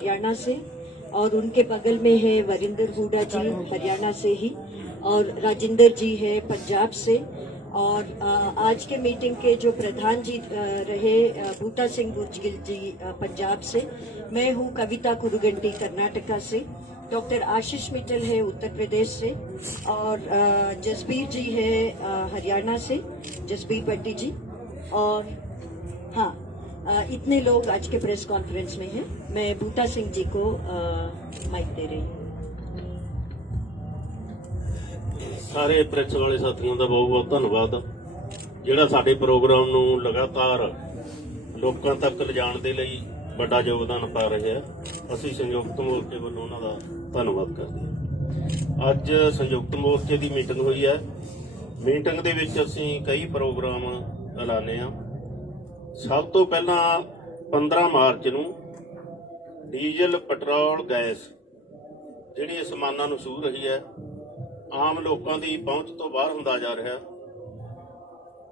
हरियाणा से, और उनके बगल में है वरिंदर हुडा जी हरियाणा से ही, और राजेंद्र जी है पंजाब से, और आज के मीटिंग के जो प्रधान जी रहे बूटा सिंह गुजगिल जी पंजाब से, मैं हूँ कविता कुरुगंटी कर्नाटका से, डॉक्टर आशीष मित्तल है उत्तर प्रदेश से, और जसबीर जी है हरियाणा से, जसबीर भट्टी जी। और हाँ, इतने लोग आज के प्रेस कॉन्फ्रेंस में हैं। मैं बूटा सिंह जी को माइक दे रही हूँ। सारे प्रेस वाले साथियों का बहुत बहुत धन्यवाद, ਜਿਹੜਾ ਸਾਡੇ ਪ੍ਰੋਗਰਾਮ ਨੂੰ ਲਗਾਤਾਰ ਲੋਕਾਂ ਤੱਕ ਲਿਜਾਣ ਦੇ ਲਈ ਵੱਡਾ ਯੋਗਦਾਨ ਪਾ ਰਹੇ ਆ। ਅਸੀਂ ਸੰਯੁਕਤ ਮੋਰਚੇ ਵੱਲੋਂ ਉਹਨਾਂ ਦਾ ਧੰਨਵਾਦ ਕਰਦੇ ਹਾਂ। ਅੱਜ ਸੰਯੁਕਤ ਮੋਰਚੇ ਦੀ ਮੀਟਿੰਗ ਹੋਈ ਹੈ। ਮੀਟਿੰਗ ਦੇ ਵਿੱਚ ਅਸੀਂ ਕਈ ਪ੍ਰੋਗਰਾਮ ਐਲਾਨੇ ਆ। ਸਭ ਤੋਂ ਪਹਿਲਾਂ 15 ਮਾਰਚ ਨੂੰ ਡੀਜ਼ਲ, ਪੈਟਰੋਲ, ਗੈਸ ਜਿਹੜੀ ਅਸਮਾਨਾਂ ਨੂੰ ਛੂਹ ਰਹੀ ਹੈ, ਆਮ ਲੋਕਾਂ ਦੀ ਪਹੁੰਚ ਤੋਂ ਬਾਹਰ ਹੁੰਦਾ ਜਾ ਰਿਹਾ।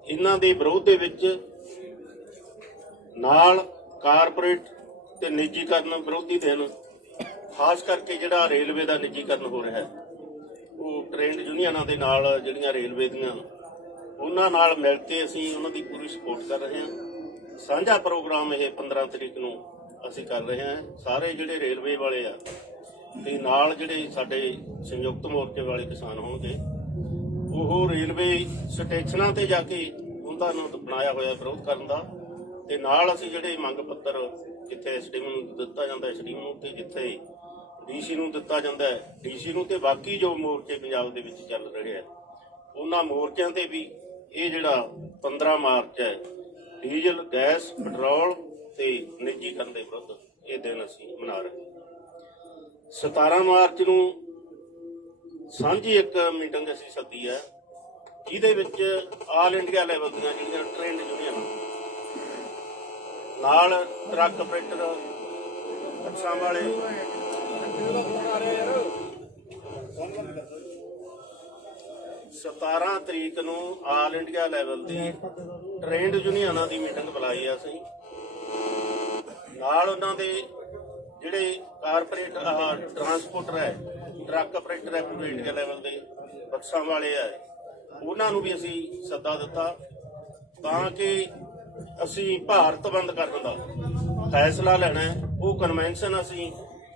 ਇਹਨਾਂ ਦੇ ਵਿਰੋਧ ਦੇ ਵਿੱਚ ਨਾਲ ਕਾਰਪੋਰੇਟ ਤੇ ਨਿੱਜੀਕਰਨ ਵਿਰੋਧੀ ਦਿਨ, ਖਾਸ ਕਰਕੇ ਜਿਹੜਾ ਰੇਲਵੇ ਦਾ ਨਿੱਜੀਕਰਨ ਹੋ ਰਿਹਾ ਹੈ, ਉਹ ਟ੍ਰੇਡ ਯੂਨੀਅਨਾਂ ਦੇ ਨਾਲ ਜਿਹੜੀਆਂ ਰੇਲਵੇ ਦੀਆਂ ਉਹਨਾਂ ਨਾਲ ਮਿਲ ਕੇ ਅਸੀਂ ਉਹਨਾਂ ਦੀ ਪੂਰੀ ਸਪੋਰਟ ਕਰ ਰਹੇ ਹਾਂ। ਸਾਂਝਾ ਪ੍ਰੋਗਰਾਮ ਇਹ 15 ਤਰੀਕ ਨੂੰ ਅਸੀਂ ਕਰ ਰਹੇ ਹਾਂ। ਸਾਰੇ ਜਿਹੜੇ ਰੇਲਵੇ ਵਾਲੇ ਆ ਤੇ ਨਾਲ ਜਿਹੜੇ ਸਾਡੇ ਸੰਯੁਕਤ ਮੋਰਚੇ ਵਾਲੇ ਕਿਸਾਨ ਹੋਣਗੇ, ਉਹ ਰੇਲਵੇ ਸਟੇਸ਼ਨਾਂ ਤੇ ਜਾ ਕੇ ਉਹਨਾਂ ਨੂੰ ਬਣਾਇਆ ਹੋਇਆ ਵਿਰੋਧ ਕਰਨ ਦਾ, ਤੇ ਨਾਲ ਅਸੀਂ ਜਿਹੜੇ ਮੰਗ ਪੱਤਰ ਜਿੱਥੇ ਐਸਡੀਐਮ ਨੂੰ ਦਿੱਤਾ ਜਾਂਦਾ ਐਸਡੀਐਮ ਨੂੰ, ਤੇ ਜਿੱਥੇ ਡੀਸੀ ਨੂੰ ਦਿੱਤਾ ਜਾਂਦਾ ਡੀਸੀ ਨੂੰ, ਤੇ ਬਾਕੀ ਜੋ ਮੋਰਚੇ ਪੰਜਾਬ ਦੇ ਵਿੱਚ ਚੱਲ ਰਹੇ ਆ ਉਹਨਾਂ ਮੋਰਚਿਆਂ ਤੇ ਵੀ ਇਹ ਜਿਹੜਾ 15 ਮਾਰਚ ਹੈ ਡੀਜ਼ਲ, ਗੈਸ, ਪੈਟਰੋਲ ਤੇ ਨਿੱਜੀਕਰਨ ਦੇ ਵਿਰੁੱਧ ਇਹ ਦਿਨ ਅਸੀਂ ਮਨਾ ਰਹੇ ਹਾਂ। 17 ਮਾਰਚ ਨੂੰ ਸਾਂਝੀ ਇੱਕ ਮੀਟਿੰਗ ਅਸੀਂ ਸੱਦੀ ਹੈ, ਜਿਹਦੇ ਵਿੱਚ ਆਲ ਇੰਡੀਆ ਲੈਵਲ ਦੀਆਂ ਜਿਹੜੀਆਂ ਟ੍ਰੇਡ ਯੂਨੀਅਨ ਨਾਲ ਟਰੱਕ ਆਪਰੇਟਰ, ਬੱਸਾਂ ਵਾਲੇ, 17 ਤਰੀਕ ਨੂੰ ਆਲ ਇੰਡੀਆ ਲੈਵਲ ਦੀ ਟ੍ਰੇਡ ਯੂਨੀਅਨਾਂ ਦੀ ਮੀਟਿੰਗ ਬੁਲਾਈ ਆ ਅਸੀਂ। ਨਾਲ ਉਹਨਾਂ ਦੇ ਜਿਹੜੇ ਕਾਰਪੋਰੇਟ ਟਰਾਂਸਪੋਰਟਰ ਹੈ, ਟਰੱਕ ਆਪਰੇਟਰ ਹੈ ਪੂਰੇ ਇੰਡੀਆ ਲੈਵਲ ਦੇ, ਬੱਸਾਂ ਵਾਲੇ ਹੈ, ਉਹਨਾਂ ਨੂੰ ਵੀ ਅਸੀਂ ਸੱਦਾ ਦਿੱਤਾ ਤਾਂ ਕਿ ਅਸੀਂ ਭਾਰਤ ਬੰਦ ਕਰਨ ਦਾ ਫੈਸਲਾ ਲੈਣਾ ਹੈ। ਉਹ ਕਨਵੈਨਸ਼ਨ ਅਸੀਂ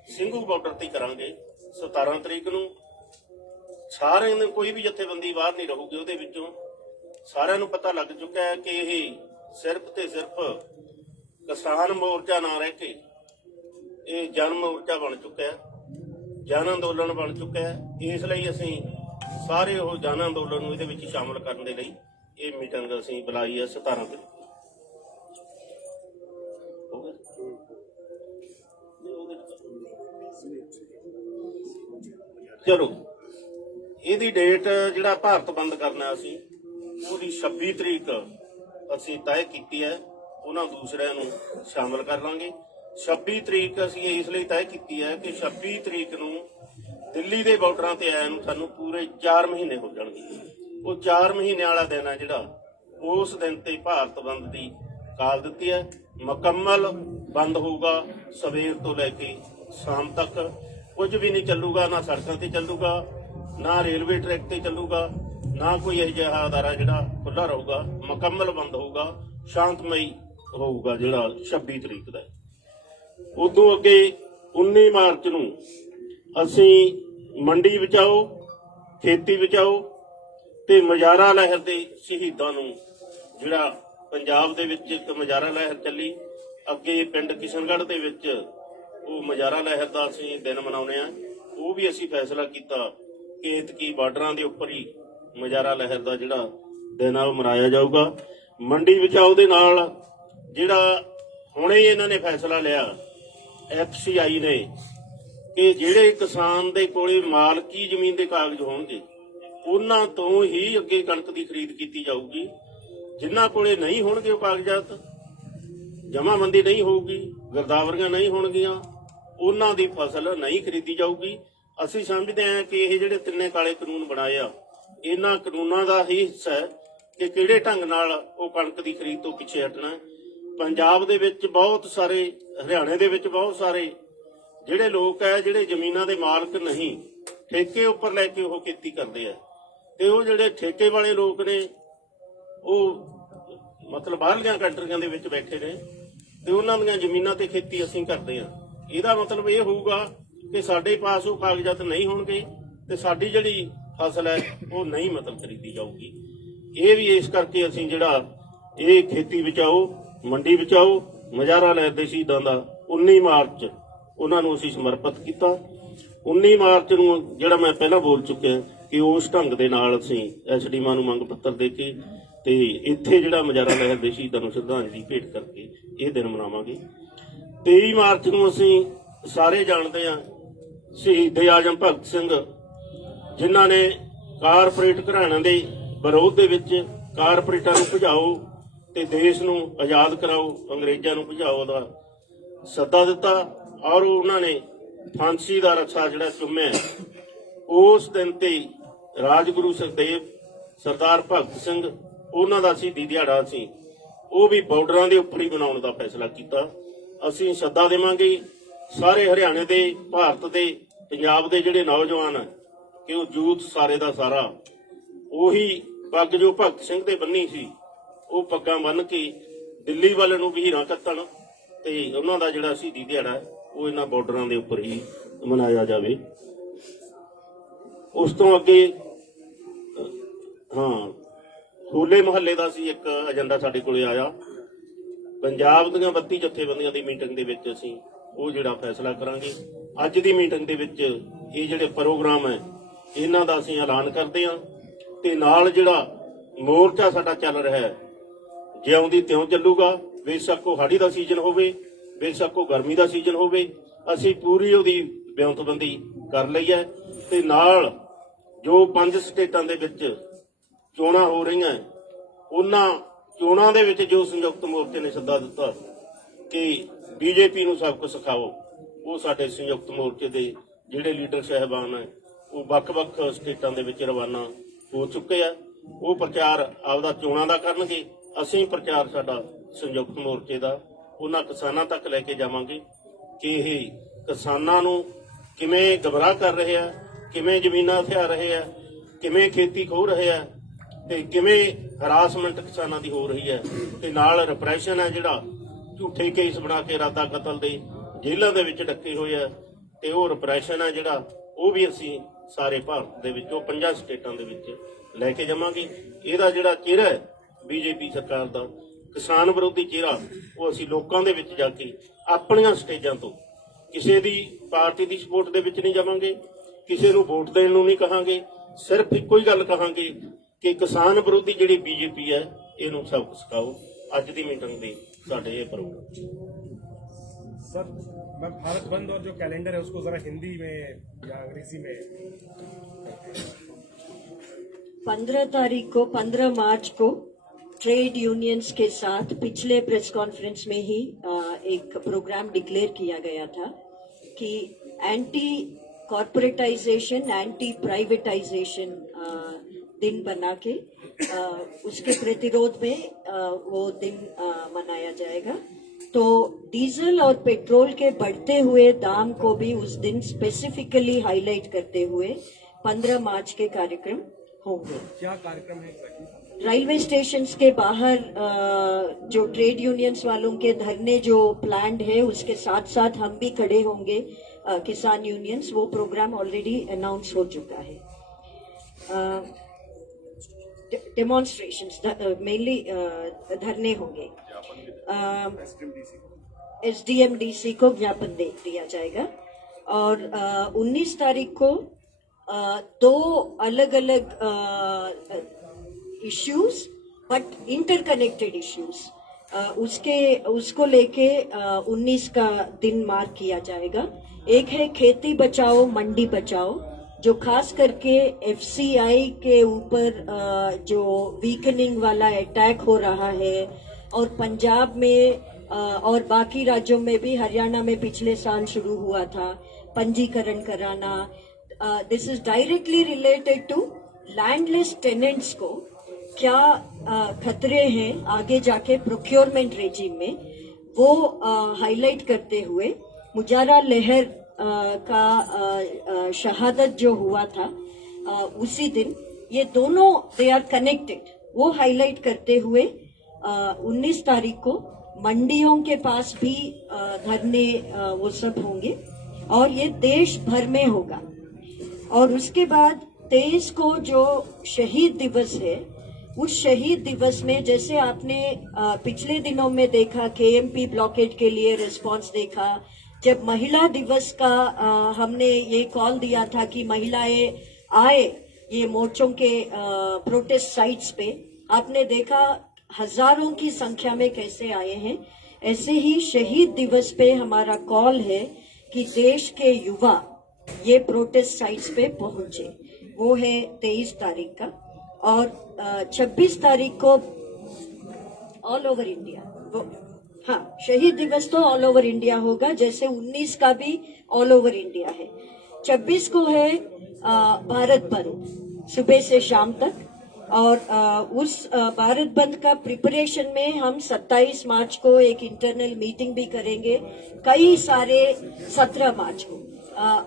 ਸਿੰਘੂ ਬਾਰਡਰ ਤੇ ਕਰਾਂਗੇ 17 ਤਰੀਕ ਨੂੰ। ਸਾਰਿਆਂ ਨੂੰ ਕੋਈ ਵੀ ਜਥੇਬੰਦੀ ਬਾਹਰ ਨਹੀਂ ਰਹੂਗੀ ਉਹਦੇ ਵਿੱਚੋਂ। ਸਾਰਿਆਂ ਨੂੰ ਪਤਾ ਲੱਗ ਚੁੱਕਾ ਹੈ ਕਿ ਇਹ ਸਿਰਫ ਤੇ ਸਿਰਫ ਕਿਸਾਨ ਮੋਰਚਾ ਨਾ ਰਹਿ ਕੇ ਇਹ ਜਨ ਮੋਰਚਾ ਬਣ ਚੁੱਕਾ ਹੈ, ਜਨ ਅੰਦੋਲਨ ਬਣ ਚੁੱਕਾ ਹੈ। ਇਸ ਲਈ ਅਸੀਂ ਸਾਰੇ ਉਹ ਜਨ ਅੰਦੋਲਨ ਨੂੰ ਇਹਦੇ ਵਿੱਚ ਸ਼ਾਮਲ ਕਰਨ ਦੇ ਲਈ ਇਹ ਮੀਟਿੰਗ ਅਸੀਂ ਬੁਲਾਈ ਹੈ 17 ਤਰੀਕ। ਚਲੋ, ਇਹਦੀ ਡੇਟ ਜਿਹੜਾ ਭਾਰਤ ਬੰਦ ਕਰਨਾ ਅਸੀਂ ਉਹਦੀ 26 ਤਰੀਕ ਅਸੀਂ ਤੈਅ ਕੀਤੀ ਹੈ। ਉਹਨਾਂ ਦੂਸਰਿਆਂ ਨੂੰ ਸ਼ਾਮਲ ਕਰ ਲਾਂਗੇ। 26 ਤਰੀਕ ਅਸੀਂ ਇਸ ਲਈ ਤੈਅ ਕੀਤੀ ਹੈ ਕਿ 26 ਤਰੀਕ ਨੂੰ ਦਿੱਲੀ ਦੇ ਬਾਰਡਰਾਂ ਤੇ ਆਇਆ ਨੂੰ ਸਾਨੂੰ ਪੂਰੇ 4 ਮਹੀਨੇ ਹੋ ਜਾਣਗੇ। ਉਹ 4 ਮਹੀਨੇ ਵਾਲਾ ਦਿਨ ਹੈ ਜਿਹੜਾ, ਉਸ ਦਿਨ ਤੇ ਭਾਰਤ ਬੰਦ ਦੀ ਕਾਲ ਦਿੱਤੀ ਹੈ। ਮੁਕੰਮਲ ਬੰਦ ਹੋਊਗਾ, ਸਵੇਰ ਤੋਂ ਲੈ ਕੇ ਸ਼ਾਮ ਤੱਕ ਕੁਝ ਵੀ ਨਹੀਂ ਚੱਲੂਗਾ, ਨਾ ਸੜਕਾਂ ਤੇ ਚੱਲੂਗਾ, ਨਾ ਰੇਲਵੇ ਟਰੈਕ ਤੇ ਚੱਲੂਗਾ, ਨਾ ਕੋਈ ਇਹੋ ਜਿਹਾ ਅਦਾਰਾ ਜਿਹੜਾ ਖੁੱਲਾ ਰਹੂਗਾ। ਮੁਕੰਮਲ ਬੰਦ ਹੋਊਗਾ, ਸ਼ਾਂਤਮਈ ਹੋਊਗਾ ਜਿਹੜਾ 26 ਤਰੀਕ ਦਾ। ਉਦੋਂ ਅੱਗੇ 19 ਮਾਰਚ ਨੂੰ ਅਸੀਂ ਮੰਡੀ ਬਚਾਓ, ਖੇਤੀ ਬਚਾਓ ਤੇ ਮੁਜ਼ਾਹਰਾ ਲਹਿਰ ਦੇ ਸ਼ਹੀਦਾਂ ਨੂੰ, ਜਿਹੜਾ ਪੰਜਾਬ ਦੇ ਵਿੱਚ ਇੱਕ ਮੁਜ਼ਾਹਰਾ ਲਹਿਰ ਚੱਲੀ, ਅੱਗੇ ਪਿੰਡ ਕਿਸ਼ਨਗੜ੍ਹ ਦੇ ਵਿੱਚ ਉਹ ਮੁਜ਼ਾਹਰਾ ਲਹਿਰ ਦਾ ਅਸੀਂ ਦਿਨ ਮਨਾਉਂਦੇ ਆ। ਉਹ ਵੀ ਅਸੀਂ ਫੈਸਲਾ ਕੀਤਾ ਕਿ ਐਤਕੀ ਬਾਰਡਰਾਂ ਦੇ ਉੱਪਰ ਹੀ ਮੁਜ਼ਾਹਰਾ ਲਹਿਰ ਦਾ ਜਿਹੜਾ ਦਿਨ ਆ ਉਹ ਮਨਾਇਆ ਜਾਊਗਾ। ਮੰਡੀ ਬਚਾਓ ਦੇ ਨਾਲ ਜਿਹੜਾ ਹੁਣੇ ਇਹਨਾਂ ਨੇ ਫੈਸਲਾ ਲਿਆ FCI ਨੇ ਕਿ ਜਿਹੜੇ ਕਿਸਾਨ ਦੇ ਕੋਲੇ ਮਾਲਕੀ ਜ਼ਮੀਨ ਦੇ ਕਾਗਜ਼ ਹੋਣਗੇ ਉਹਨਾਂ ਤੋਂ ਹੀ ਅੱਗੇ ਕਣਕ ਦੀ ਖਰੀਦ ਕੀਤੀ ਜਾਊਗੀ। ਜਿਨ੍ਹਾਂ ਕੋਲੇ ਨਹੀਂ ਹੋਣਗੇ ਉਹ ਕਾਗਜ਼ਾਤ, ਜਮਾਬੰਦੀ ਨਹੀਂ ਹੋਊਗੀ, ਗਿਰਦਾਵਰੀਆਂ ਨਹੀਂ ਹੋਣਗੀਆਂ, ਉਹਨਾਂ ਦੀ ਫਸਲ ਨਹੀਂ ਖਰੀਦੀ ਜਾਊਗੀ। ਅਸੀਂ ਸਮਝਦੇ ਹਾਂ ਕਿ ਇਹ ਜਿਹੜੇ ਤਿੰਨੇ ਕਾਲੇ ਕਾਨੂੰਨ ਬਣਾਏ ਆ, ਇਹਨਾਂ ਕਾਨੂੰਨਾਂ ਦਾ ਹੀ ਹਿੱਸਾ ਹੈ ਕਿ ਕਿਹੜੇ ਢੰਗ ਨਾਲ ਉਹ ਕਣਕ ਦੀ ਖਰੀਦ ਤੋਂ ਪਿੱਛੇ ਹਟਣਾ। ਪੰਜਾਬ ਦੇ ਵਿੱਚ ਬਹੁਤ ਸਾਰੇ, ਹਰਿਆਣੇ ਦੇ ਵਿੱਚ ਬਹੁਤ ਸਾਰੇ ਜਿਹੜੇ ਲੋਕ ਹੈ ਜਿਹੜੇ ਜ਼ਮੀਨਾਂ ਦੇ ਮਾਲਕ ਨਹੀਂ, ਠੇਕੇ ਉੱਪਰ ਲੈ ਕੇ ਉਹ ਖੇਤੀ ਕਰਦੇ ਆ, ਤੇ ਉਹ ਜਿਹੜੇ ਠੇਕੇ ਵਾਲੇ ਲੋਕ ਨੇ ਉਹ ਮਤਲਬ ਬਾਹਰਲੀਆਂ ਕੰਟਰੀਆਂ ਦੇ ਵਿੱਚ ਬੈਠੇ ਨੇ ਤੇ ਉਹਨਾਂ ਦੀਆਂ ਜ਼ਮੀਨਾਂ ਤੇ ਖੇਤੀ ਅਸੀਂ ਕਰਦੇ ਆ। ਇਹਦਾ ਮਤਲਬ ਇਹ ਹੋਊਗਾ ਕਿ ਸਾਡੇ ਪਾਸ ਉਹ ਕਾਗਜ਼ਾਤ ਨਹੀਂ ਹੋਣਗੇ ਤੇ ਸਾਡੀ ਜਿਹੜੀ ਫਸਲ ਹੈ ਉਹ ਨਹੀਂ ਮਤਲਬ ਖਰੀਦੀ ਜਾਊਗੀ। ਇਹ ਵੀ ਇਸ ਕਰਕੇ ਅਸੀਂ ਜਿਹੜਾ ਇਹ ਖੇਤੀ ਬਚਾਓ ਮੰਡੀ ਬਚਾਓ ਮੁਜ਼ਾਹਰਾ ਲਹਿਰ ਦੇ ਸ਼ਹੀਦਾਂ ਦਾ 19 ਮਾਰਚ ਉਹਨਾਂ ਨੂੰ ਅਸੀਂ ਸਮਰਪਿਤ ਕੀਤਾ। 19 ਮਾਰਚ ਨੂੰ ਜਿਹੜਾ ਮੈਂ ਪਹਿਲਾਂ ਬੋਲ ਚੁੱਕਿਆ ਕਿ ਉਸ ਢੰਗ ਦੇ ਨਾਲ ਅਸੀਂ ਐਸਡੀਐਮ ਨੂੰ ਮੰਗ ਪੱਤਰ ਦੇ ਕੇ ਤੇ ਇੱਥੇ ਜਿਹੜਾ ਮੁਜ਼ਾਹਰਾ ਲਹਿਰ ਦੇ ਸ਼ਹੀਦਾਂ ਨੂੰ ਸ਼ਰਧਾਂਜਲੀ ਭੇਟ ਕਰਕੇ ਇਹ ਦਿਨ ਮਨਾਵਾਂਗੇ। 23 ਮਾਰਚ ਨੂੰ ਅਸੀਂ ਸਾਰੇ ਜਾਣਦੇ ਹਾਂ ਸ਼ਹੀਦ ਆਜ਼ਮ ਭਗਤ ਸਿੰਘ, ਜਿਨ੍ਹਾਂ ਨੇ ਕਾਰਪੋਰੇਟ ਘਰਾਣਿਆਂ ਦੇ ਵਿਰੋਧ ਦੇ ਵਿੱਚ ਕਾਰਪੋਰੇਟਾਂ ਨੂੰ ਭਜਾਓ ਤੇ ਦੇਸ਼ ਨੂੰ ਆਜ਼ਾਦ ਕਰਾਓ, ਅੰਗਰੇਜ਼ਾਂ ਨੂੰ ਭਜਾਓ ਦਾ ਸੱਦਾ ਦਿੱਤਾ ਔਰ ਉਹਨਾਂ ਨੇ ਫਾਂਸੀ ਦਾ ਰੱਸਾ ਜਿਹੜਾ ਚੁੰਮਿਆ। ਉਸ ਦਿਨ ਤੇ ਰਾਜਗੁਰੂ ਸੁਖਦੇਵ, ਸਰਦਾਰ ਭਗਤ ਸਿੰਘ, ਉਹਨਾਂ ਦਾ ਸ਼ਹੀਦੀ ਦਿਹਾੜਾ ਸੀ, ਉਹ ਵੀ ਬਾਰਡਰਾਂ ਦੇ ਉੱਪਰ ਹੀ ਬਣਾਉਣ ਦਾ ਫੈਸਲਾ ਕੀਤਾ। ਅਸੀਂ ਸੱਦਾ ਦੇਵਾਂਗੇ ਸਾਰੇ ਹਰਿਆਣੇ ਦੇ, ਭਾਰਤ ਦੇ, ਪੰਜਾਬ ਦੇ ਜਿਹੜੇ ਨੌਜਵਾਨ ਹੈ ਕਿ ਉਹ ਯੂਥ ਸਾਰੇ ਦਾ ਸਾਰਾ ਉਹੀ ਪੱਗ ਜੋ ਭਗਤ ਸਿੰਘ ਦੇ ਬੰਨੀ ਸੀ ਉਹ ਪੱਗਾਂ ਬੰਨ੍ਹ ਕੇ ਦਿੱਲੀ ਵੱਲ ਨੂੰ ਵੀਰਾਂ ਕੱਤਣ ਤੇ ਉਹਨਾਂ ਦਾ ਜਿਹੜਾ ਸ਼ਹੀਦੀ ਦਿਹਾੜਾ ਉਹ ਇਹਨਾਂ ਬਾਰਡਰਾਂ ਦੇ ਉੱਪਰ ਹੀ ਮਨਾਇਆ ਜਾਵੇ। ਉਸ ਤੋਂ ਅੱਗੇ ਹੋਲੇ ਮਹੱਲੇ ਦਾ ਸੀ ਇੱਕ ਏਜੰਡਾ ਸਾਡੇ ਕੋਲੇ ਆਇਆ। ਪੰਜਾਬ ਦੀਆਂ 32 ਜਥੇਬੰਦੀਆਂ ਦੀ ਮੀਟਿੰਗ ਦੇ ਵਿੱਚ ਅਸੀਂ ਉਹ ਜਿਹੜਾ ਫੈਸਲਾ ਕਰਾਂਗੇ। ਅੱਜ ਦੀ ਮੀਟਿੰਗ ਦੇ ਵਿੱਚ ਇਹ ਜਿਹੜੇ ਪ੍ਰੋਗਰਾਮ ਹੈ ਇਹਨਾਂ ਦਾ ਅਸੀਂ ਐਲਾਨ ਕਰਦੇ ਹਾਂ ਤੇ ਨਾਲ ਜਿਹੜਾ ਮੋਰਚਾ ਸਾਡਾ ਚੱਲ ਰਿਹਾ ਹੈ ਜਿਉਂ ਦੀ ਤਿਉਂ ਚੱਲੂਗਾ। ਬੇਸ਼ੱਕ ਉਹ ਹਾੜੀ ਦਾ ਸੀਜ਼ਨ ਹੋਵੇ, ਬੇਸ਼ੱਕ ਉਹ ਗਰਮੀ ਦਾ ਸੀਜ਼ਨ ਹੋਵੇ, ਅਸੀਂ ਪੂਰੀ ਉਹਦੀ ਬਿਆਨਤਬੰਦੀ ਕਰ ਲਈ ਹੈ। ਤੇ ਨਾਲ ਜੋ 5 ਸਟੇਟਾਂ ਦੇ ਵਿੱਚ ਚੋਣਾਂ ਹੋ ਰਹੀਆਂ ਉਹਨਾਂ ਚੋਣਾਂ ਦੇ ਵਿੱਚ ਜੋ ਸੰਯੁਕਤ ਮੋਰਚੇ ਨੇ ਸੱਦਾ ਦਿੱਤਾ ਕਿ ਬੀਜੇਪੀ ਨੂੰ ਸਭ ਕੁਝ ਸਿਖਾਓ, ਉਹ ਸਾਡੇ ਸੰਯੁਕਤ ਮੋਰਚੇ ਦੇ ਜਿਹੜੇ ਲੀਡਰ ਸਾਹਿਬਾਨ ਹੈ ਉਹ ਵੱਖ-ਵੱਖ ਸਟੇਟਾਂ ਦੇ ਵਿੱਚ ਰਵਾਨਾ ਹੋ ਚੁੱਕੇ ਆ। ਉਹ ਪ੍ਰਚਾਰ ਆਪਦਾ ਚੋਣਾਂ ਦਾ ਕਰਨਗੇ, ਅਸੀਂ ਪ੍ਰਚਾਰ ਸਾਡਾ ਸੰਯੁਕਤ ਮੋਰਚੇ ਦਾ ਉਹਨਾਂ ਕਿਸਾਨਾਂ ਤੱਕ ਲੈ ਕੇ ਜਾਵਾਂਗੇ ਕਿ ਇਹ ਕਿਸਾਨਾਂ ਨੂੰ ਕਿਵੇਂ ਗਮਰਾਹ ਕਰ ਰਹੇ ਆ, ਕਿਵੇਂ ਜ਼ਮੀਨਾਂ ਹਥਿਆ ਰਹੇ ਆ, ਕਿਵੇਂ ਖੇਤੀ ਖੋਹ ਰਹੇ ਆ ਤੇ ਕਿਵੇਂ ਹਰਾਸਮੈਂਟ ਕਿਸਾਨਾਂ ਦੀ ਹੋ ਰਹੀ ਹੈ ਤੇ ਨਾਲ ਰਿਪਰੈਸ਼ਨ ਹੈ ਜਿਹੜਾ ਝੂਠੇ ਕੇਸ ਬਣਾ ਕੇ ਇਰਾਦਾ ਕਤਲ ਦੇ ਜੇਲ੍ਹਾਂ ਦੇ ਵਿੱਚ ਡੱਕੇ ਹੋਏ ਆ ਤੇ ਉਹ ਰਿਪਰੈਸ਼ਨ ਹੈ ਜਿਹੜਾ ਉਹ ਵੀ ਅਸੀਂ ਸਾਰੇ ਭਾਰਤ ਦੇ ਵਿੱਚ ਉਹ 5 ਸਟੇਟਾਂ ਦੇ ਵਿੱਚ ਲੈ ਕੇ ਜਾਵਾਂਗੇ। ਇਹਦਾ ਜਿਹੜਾ ਚਿਹਰਾ ਹੈ ਬੀਜੇਪੀ ਸਰਕਾਰ ਦਾ ਕਿਸਾਨ ਵਿਰੋਧੀ ਚਿਹਰਾ ਉਹ ਅਸੀਂ ਲੋਕਾਂ ਦੇ ਵਿੱਚ ਜਾ ਕੇ ਆਪਣੀਆਂ ਸਟੇਜਾਂ ਤੋਂ ਕਿਸੇ ਦੀ ਪਾਰਟੀ ਦੀ ਸਪੋਰਟ ਦੇ ਵਿੱਚ ਨਹੀਂ ਜਾਵਾਂਗੇ, ਕਿਸੇ ਨੂੰ ਵੋਟ ਦੇਣ ਨੂੰ ਨਹੀਂ ਕਹਾਂਗੇ, ਸਿਰਫ ਇੱਕੋ ਹੀ ਗੱਲ ਕਹਾਂਗੇ ਕਿ ਕਿਸਾਨ ਵਿਰੋਧੀ ਜਿਹੜੀ ਬੀਜੇਪੀ ਹੈ ਇਹਨੂੰ ਸਬਕ ਸਿਖਾਓ। ਅੱਜ ਦੀ ਮੀਟਿੰਗ ਦੇ ਸਾਡੇ ਇਹ ਪ੍ਰੋਗਰਾਮ। सर, मैं भारत बंद और जो कैलेंडर है उसको जरा हिंदी में या अंग्रेजी में 15 मार्च को ट्रेड यूनियंस के साथ पिछले प्रेस कॉन्फ्रेंस में ही एक प्रोग्राम डिक्लेयर किया गया था कि एंटी कॉर्पोरेटाइजेशन, एंटी प्राइवेटाइजेशन दिन बना के उसके प्रतिरोध में वो दिन मनाया जाएगा। तो डीजल और पेट्रोल के बढ़ते हुए दाम को भी उस दिन स्पेसिफिकली हाईलाइट करते हुए 15 मार्च के कार्यक्रम होंगे। क्या कार्यक्रम है? रेलवे स्टेशन के बाहर जो ट्रेड यूनियंस वालों के धरने जो प्लान्ड है उसके साथ साथ हम भी खड़े होंगे, किसान यूनियंस। वो प्रोग्राम ऑलरेडी अनाउंस हो चुका है। डेमोन्स्ट्रेशंस मेनली धरने होंगे। SDMDC को ज्ञापन दे दिया जाएगा और 19 तारीख को 2 अलग अलग इश्यूज बट इंटरकनेक्टेड इश्यूज उसको लेके 19 का दिन मार्क किया जाएगा। एक है खेती बचाओ मंडी बचाओ, जो खास करके FCI के ऊपर जो वीकनिंग वाला अटैक हो रहा है और पंजाब में और बाकी राज्यों में भी, हरियाणा में पिछले साल शुरू हुआ था पंजीकरण कराना। This is directly related to landless tenants को क्या खतरे हैं आगे जाके प्रोक्योरमेंट रेजिम में, वो हाईलाइट करते हुए मुजाहरा लहर का शहादत जो हुआ था उसी दिन, ये दोनों दे आर कनेक्टेड, वो हाईलाइट करते हुए 19 तारीख को मंडियों के पास भी धरने वो सब होंगे और ये देश भर में होगा। और उसके बाद 23 को जो शहीद दिवस है, उस शहीद दिवस में जैसे आपने पिछले दिनों में देखा केएमपी ब्लॉकेट के लिए रिस्पांस देखा, जब महिला दिवस का हमने ये कॉल दिया था कि महिलाएं आए ये मोर्चों के प्रोटेस्ट साइट्स पे, आपने देखा हजारों की संख्या में कैसे आए हैं। ऐसे ही शहीद दिवस पे हमारा कॉल है कि देश के युवा ये प्रोटेस्ट साइट्स पे पहुंचे, वो है 23 तारीख का। और 26 तारीख को ऑल ओवर इंडिया, वो हाँ शहीद दिवस तो ऑल ओवर इंडिया होगा, जैसे 19 का भी ऑल ओवर इंडिया है। 26 को है भारत बंद सुबह से शाम तक, और उस भारत बंद का प्रिपरेशन में हम 27 मार्च को एक इंटरनल मीटिंग भी करेंगे, कई सारे 17 मार्च को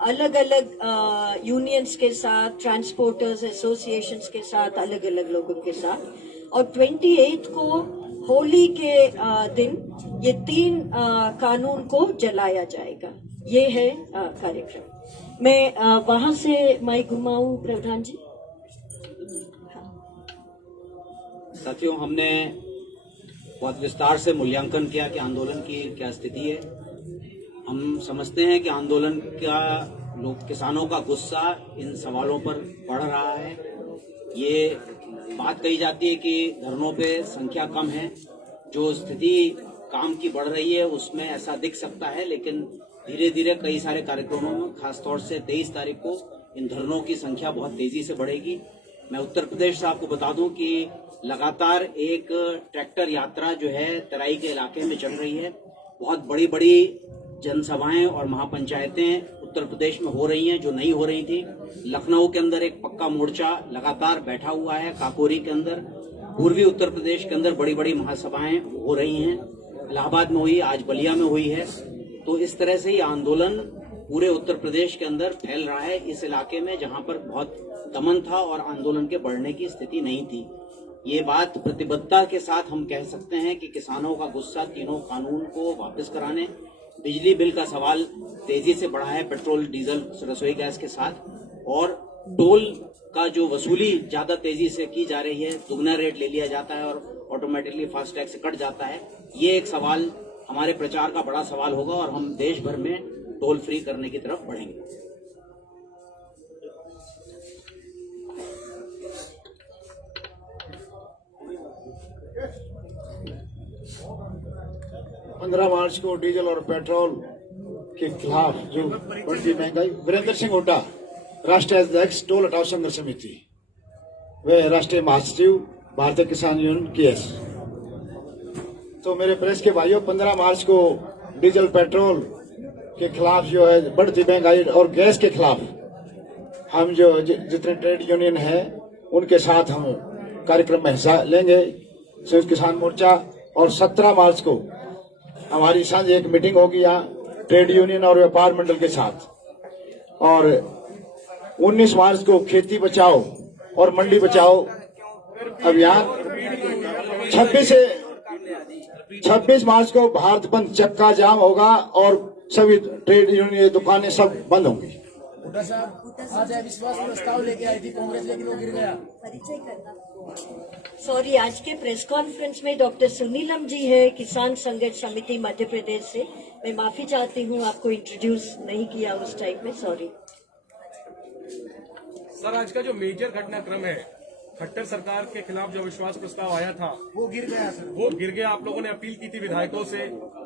अलग अलग यूनियंस के साथ, ट्रांसपोर्टर्स एसोसिएशंस के साथ, अलग अलग लोगों के साथ, और 28 को होली के दिन ये 3 कानून को जलाया जाएगा। ये है कार्यक्रम। मैं वहां से माइक घुमाऊं प्रधान जी। साथियों, हमने बहुत विस्तार से मूल्यांकन किया कि आंदोलन की क्या स्थिति है। हम समझते हैं कि आंदोलन का किसानों का गुस्सा इन सवालों पर बढ़ रहा है। ये बात कही जाती है कि धरनों पे संख्या कम है, जो स्थिति काम की बढ़ रही है उसमें ऐसा दिख सकता है, लेकिन धीरे धीरे कई सारे कार्यक्रमों में, खासतौर से 23 तारीख को इन धरनों की संख्या बहुत तेजी से बढ़ेगी। मैं उत्तर प्रदेश से आपको बता दूं कि लगातार एक ट्रैक्टर यात्रा जो है तराई के इलाके में चल रही है। बहुत बड़ी बड़ी जनसभाएं और महापंचायतें उत्तर प्रदेश में हो रही हैं जो नहीं हो रही थी। लखनऊ के अंदर एक पक्का मोर्चा लगातार बैठा हुआ है, काकोरी के अंदर, पूर्वी उत्तर प्रदेश के अंदर बड़ी बड़ी महासभाएं हो रही हैं, इलाहाबाद में हुई, आज बलिया में हुई है। तो इस तरह से ये आंदोलन पूरे उत्तर प्रदेश के अंदर फैल रहा है, इस इलाके में जहां पर बहुत दमन था और आंदोलन के बढ़ने की स्थिति नहीं थी। ये बात प्रतिबद्धता के साथ हम कह सकते हैं कि किसानों का गुस्सा तीनों कानून को वापस कराने, बिजली बिल का सवाल तेजी से बढ़ा है पेट्रोल डीजल रसोई गैस के साथ, और टोल का जो वसूली ज्यादा तेजी से की जा रही है, दुगना रेट ले लिया जाता है और ऑटोमेटिकली फास्टैग से कट जाता है। ये एक सवाल हमारे प्रचार का बड़ा सवाल होगा और हम देश भर में टोल फ्री करने की तरफ बढ़ेंगे। पंद्रह मार्च को डीजल और पेट्रोल के खिलाफ जो बढ़ती महंगाई, वीरेंद्र सिंह हुड्डा, राष्ट्रीय अध्यक्ष टोल हटाओ संघर्ष समिति, वे राष्ट्रीय महासचिव भारतीय किसान यूनियन केएस। तो मेरे प्रेस के भाइयों, 15 मार्च को डीजल पेट्रोल के खिलाफ जो है बढ़ती महंगाई और गैस के खिलाफ हम जो जितने ट्रेड यूनियन है उनके साथ हम कार्यक्रम में हिस्सा लेंगे, संयुक्त किसान मोर्चा। और 17 मार्च को हमारी सांझ एक मीटिंग होगी यहाँ ट्रेड यूनियन और व्यापार मंडल के साथ। और 19 मार्च को खेती बचाओ और मंडी बचाओ अभियान। 26 मार्च को भारत बंद चक्का जाम होगा और सभी ट्रेड यूनियन दुकानें सब बंद होंगी। हुड्डा साहब आज अविश्वास प्रस्ताव लेके आई थी कांग्रेस, लेकिन वो गिर गया। परिचय करना सॉरी, आज के प्रेस कॉन्फ्रेंस में डॉक्टर सुनीलम जी है, किसान संघर्ष समिति मध्य प्रदेश से। मैं माफी चाहती हूँ, आपको इंट्रोड्यूस नहीं किया उस टाइम में, सॉरी। सर, आज का जो मेजर घटनाक्रम है, खट्टर सरकार के खिलाफ जो अविश्वास प्रस्ताव आया था वो गिर गया सर, वो गिर गया। आप लोगों ने अपील की थी विधायकों से,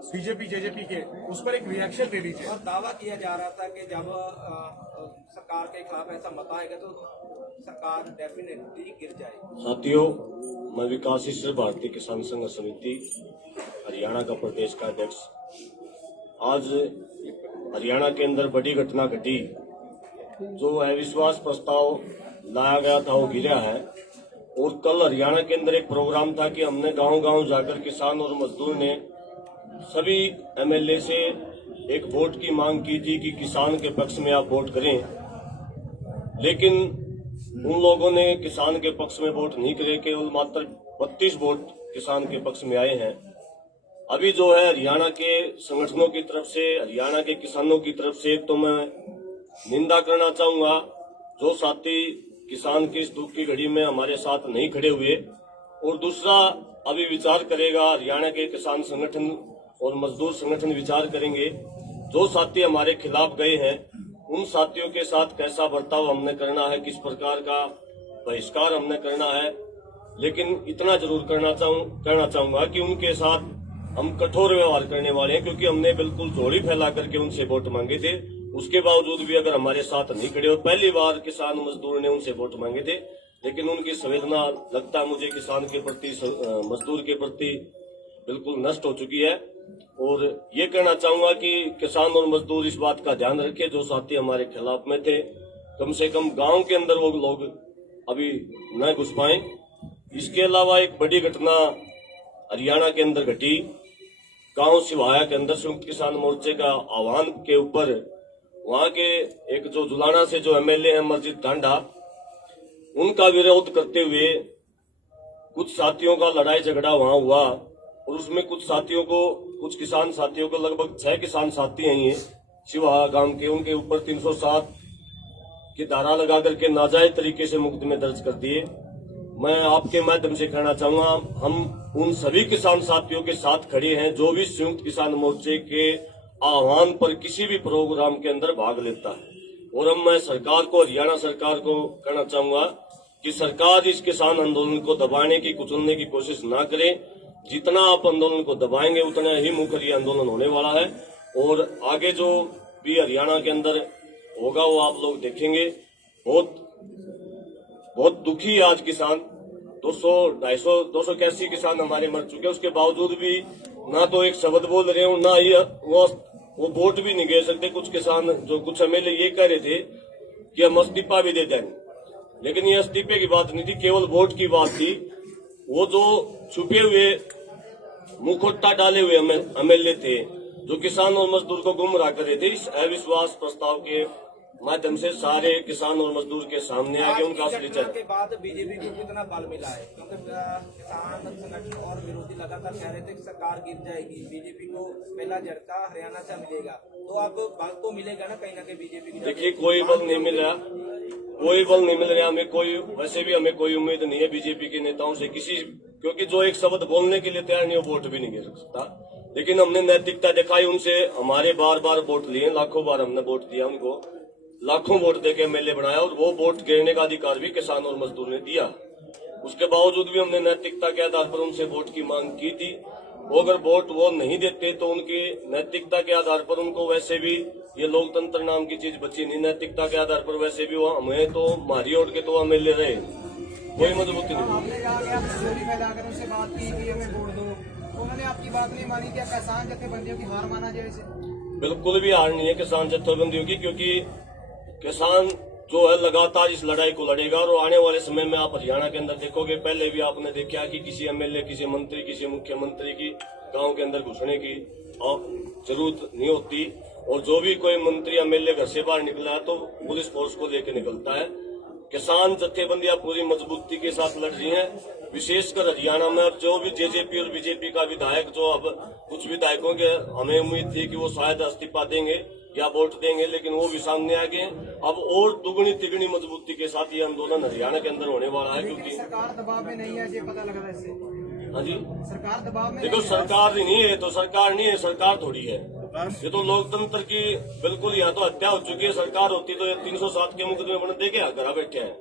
बीजेपी जेजेपी के, उस पर एक रिएक्शन दे दीजिए। और दावा किया जा रहा था कि जब सरकार के खिलाफ ऐसा मत आएगा तो सरकार डेफिनेटली गिर जाएगी। साथियों, मैं विकासशील भारतीय किसान संघ समिति हरियाणा का प्रदेश का अध्यक्ष। आज हरियाणा के अंदर बड़ी घटना घटी, जो अविश्वास प्रस्ताव लाया गया था वो गिरा है। और कल हरियाणा के अंदर एक प्रोग्राम था कि हमने गांव-गांव जाकर किसान और मजदूर ने सभी एमएलए से एक वोट की मांग की थी कि किसान के पक्ष में आप वोट करें, लेकिन उन लोगों ने किसान के पक्ष में वोट नहीं करे, केवल मात्र 32 वोट किसान के पक्ष में आए हैं। अभी जो है हरियाणा के संगठनों की तरफ से, हरियाणा के किसानों की तरफ से तो मैं निंदा करना चाहूंगा, जो साथी किसान की इस दुख की घड़ी में हमारे साथ नहीं खड़े हुए। और दूसरा, अभी विचार करेगा हरियाणा के किसान संगठन और मजदूर संगठन विचार करेंगे, जो साथी हमारे खिलाफ गए हैं उन साथियों के साथ कैसा बर्ताव हमने करना है, किस प्रकार का बहिष्कार हमने करना है। लेकिन इतना जरूर कहना चाहूंगा कि उनके साथ हम कठोर व्यवहार करने वाले हैं, क्योंकि हमने बिल्कुल झोली फैला करके उनसे वोट मांगे थे। उसके बावजूद भी अगर हमारे साथ नहीं खड़े, और पहली बार किसान मजदूर ने उनसे वोट मांगे थे, लेकिन उनकी संवेदना लगता है मुझे किसान के प्रति, मजदूर के प्रति बिल्कुल नष्ट हो चुकी है। और ये कहना चाहूंगा कि किसान और मजदूर इस बात का ध्यान रखें, जो साथी हमारे खिलाफ में थे कम से कम गांव के अंदर वो लोग अभी न घुस पाए। इसके अलावा एक बड़ी घटना हरियाणा के अंदर घटी, गांव सिवाया के अंदर संयुक्त किसान मोर्चे का आह्वान के ऊपर वहां के एक जो जुलाना से जो एमएलए हैं मस्जिद टांडा, उनका विरोध करते हुए कुछ साथियों का लड़ाई झगड़ा वहां हुआ। और उसमें कुछ किसान साथियों को, लगभग 6 किसान साथी हैं ये सिवाहा गांव के, उनके ऊपर 307 की धारा लगा करके नाजायज तरीके से मुकदमे दर्ज कर दिए। मैं आपके माध्यम से कहना चाहूंगा, हम उन सभी किसान साथियों के साथ खड़े हैं जो भी संयुक्त किसान मोर्चे के आह्वान पर किसी भी प्रोग्राम के अंदर भाग लेता है। और हम मैं सरकार को, हरियाणा सरकार को कहना चाहूंगा कि सरकार इस किसान आंदोलन को दबाने की, कुचलने की कोशिश ना करे। जितना आप आंदोलन को दबाएंगे उतना ही मुखर ये आंदोलन होने वाला है। और आगे जो भी हरियाणा के अंदर होगा वो आप लोग देखेंगे। बहुत दुखी है आज किसान। 281 किसान हमारे मर चुके हैं, उसके बावजूद भी ना तो एक शब्द बोल रहे हो, ना ही वो वोट भी नहीं दे सकते। कुछ किसान, जो कुछ एमएलए ये कह रहे थे कि हम इस्तीफा भी दे देंगे, लेकिन ये इस्तीफे की बात नहीं थी, केवल वोट की बात थी। वो जो छुपे हुए मुखौटा डाले हुए एमएलए थे, जो किसान और मजदूर को गुमराह कर रहे थे, इस अविश्वास प्रस्ताव के माध्यम से सारे किसान और मजदूर के सामने आके उनका असली चेहरा के बाद बीजेपी को कितना बल मिला है, क्योंकि किसान संगठन और विरोधी लगातार कह रहे थे कि सरकार गिर जाएगी, बीजेपी को पहला झटका हरियाणा से मिलेगा, तो अब बल तो मिलेगा ना कहीं बीजेपी की। देखिए, कोई बल नहीं मिल रहा, कोई बल नहीं मिल रहा हमें। कोई, वैसे भी हमें कोई उम्मीद नहीं है बीजेपी के नेताओं से किसी, क्योंकि जो एक शब्द बोलने के लिए तैयार नहीं, वो वोट भी नहीं गिर सकता। लेकिन हमने नैतिकता दिखाई, उनसे हमारे बार बार वोट लिए, लाखों बार हमने वोट दिया उनको, लाखों वोट देके एमएलए बनाया, और वो वोट गिरने का अधिकार भी किसान और मजदूर ने दिया। उसके बावजूद भी हमने नैतिकता के आधार पर उनसे वोट की मांग की थी। वो अगर वोट वो नहीं देते तो उनकी नैतिकता के आधार पर उनको, वैसे भी ये लोकतंत्र नाम की चीज बची नहीं, नैतिकता के आधार पर वैसे भी वो हमें तो मारी ओढ़ के तो एमएलए रहे, कोई मजबूती नहीं। आपने जाके आप चोरी फैलाकर उनसे बात की कि हमें वोट दो, तो उन्होंने आपकी बात नहीं मानी। क्या किसान जथेबंदियों की हार माना जाए इसे? बिल्कुल भी हार नहीं है किसान जथेबंदियों की, क्योंकि किसान जो है लगातार इस लड़ाई को लड़ेगा। और आने वाले समय में आप हरियाणा के अंदर देखोगे, पहले भी आपने देखा कि किसी एमएलए, किसी मंत्री, किसी मुख्यमंत्री की गांव के अंदर घुसने की जरूरत नहीं होती। और जो भी कोई मंत्री एमएलए घर से बाहर निकला है तो पुलिस फोर्स को लेकर निकलता है। किसान जथेबंदियां पूरी मजबूती के साथ लड़ रही हैं। विशेषकर हरियाणा में अब जो भी जेजेपी और बीजेपी का विधायक, जो अब कुछ विधायकों के हमें उम्मीद थी कि वो शायद इस्तीफा देंगे या वोट देंगे, लेकिन वो भी सामने आ गए। अब और दुगनी तिगनी मजबूती के साथ ये आंदोलन हरियाणा के अंदर होने वाला है, क्योंकि सरकार दबाव में नहीं है, ये पता लग रहा है इससे। हाँ जी, सरकार दबाव में देखो, सरकार नहीं है तो सरकार नहीं है, सरकार थोड़ी है। ये तो लोकतंत्र की बिल्कुल, यहाँ तो हत्या हो चुकी है। सरकार होती तो 307 के मुकदमे बन दे के घर बैठे हैं।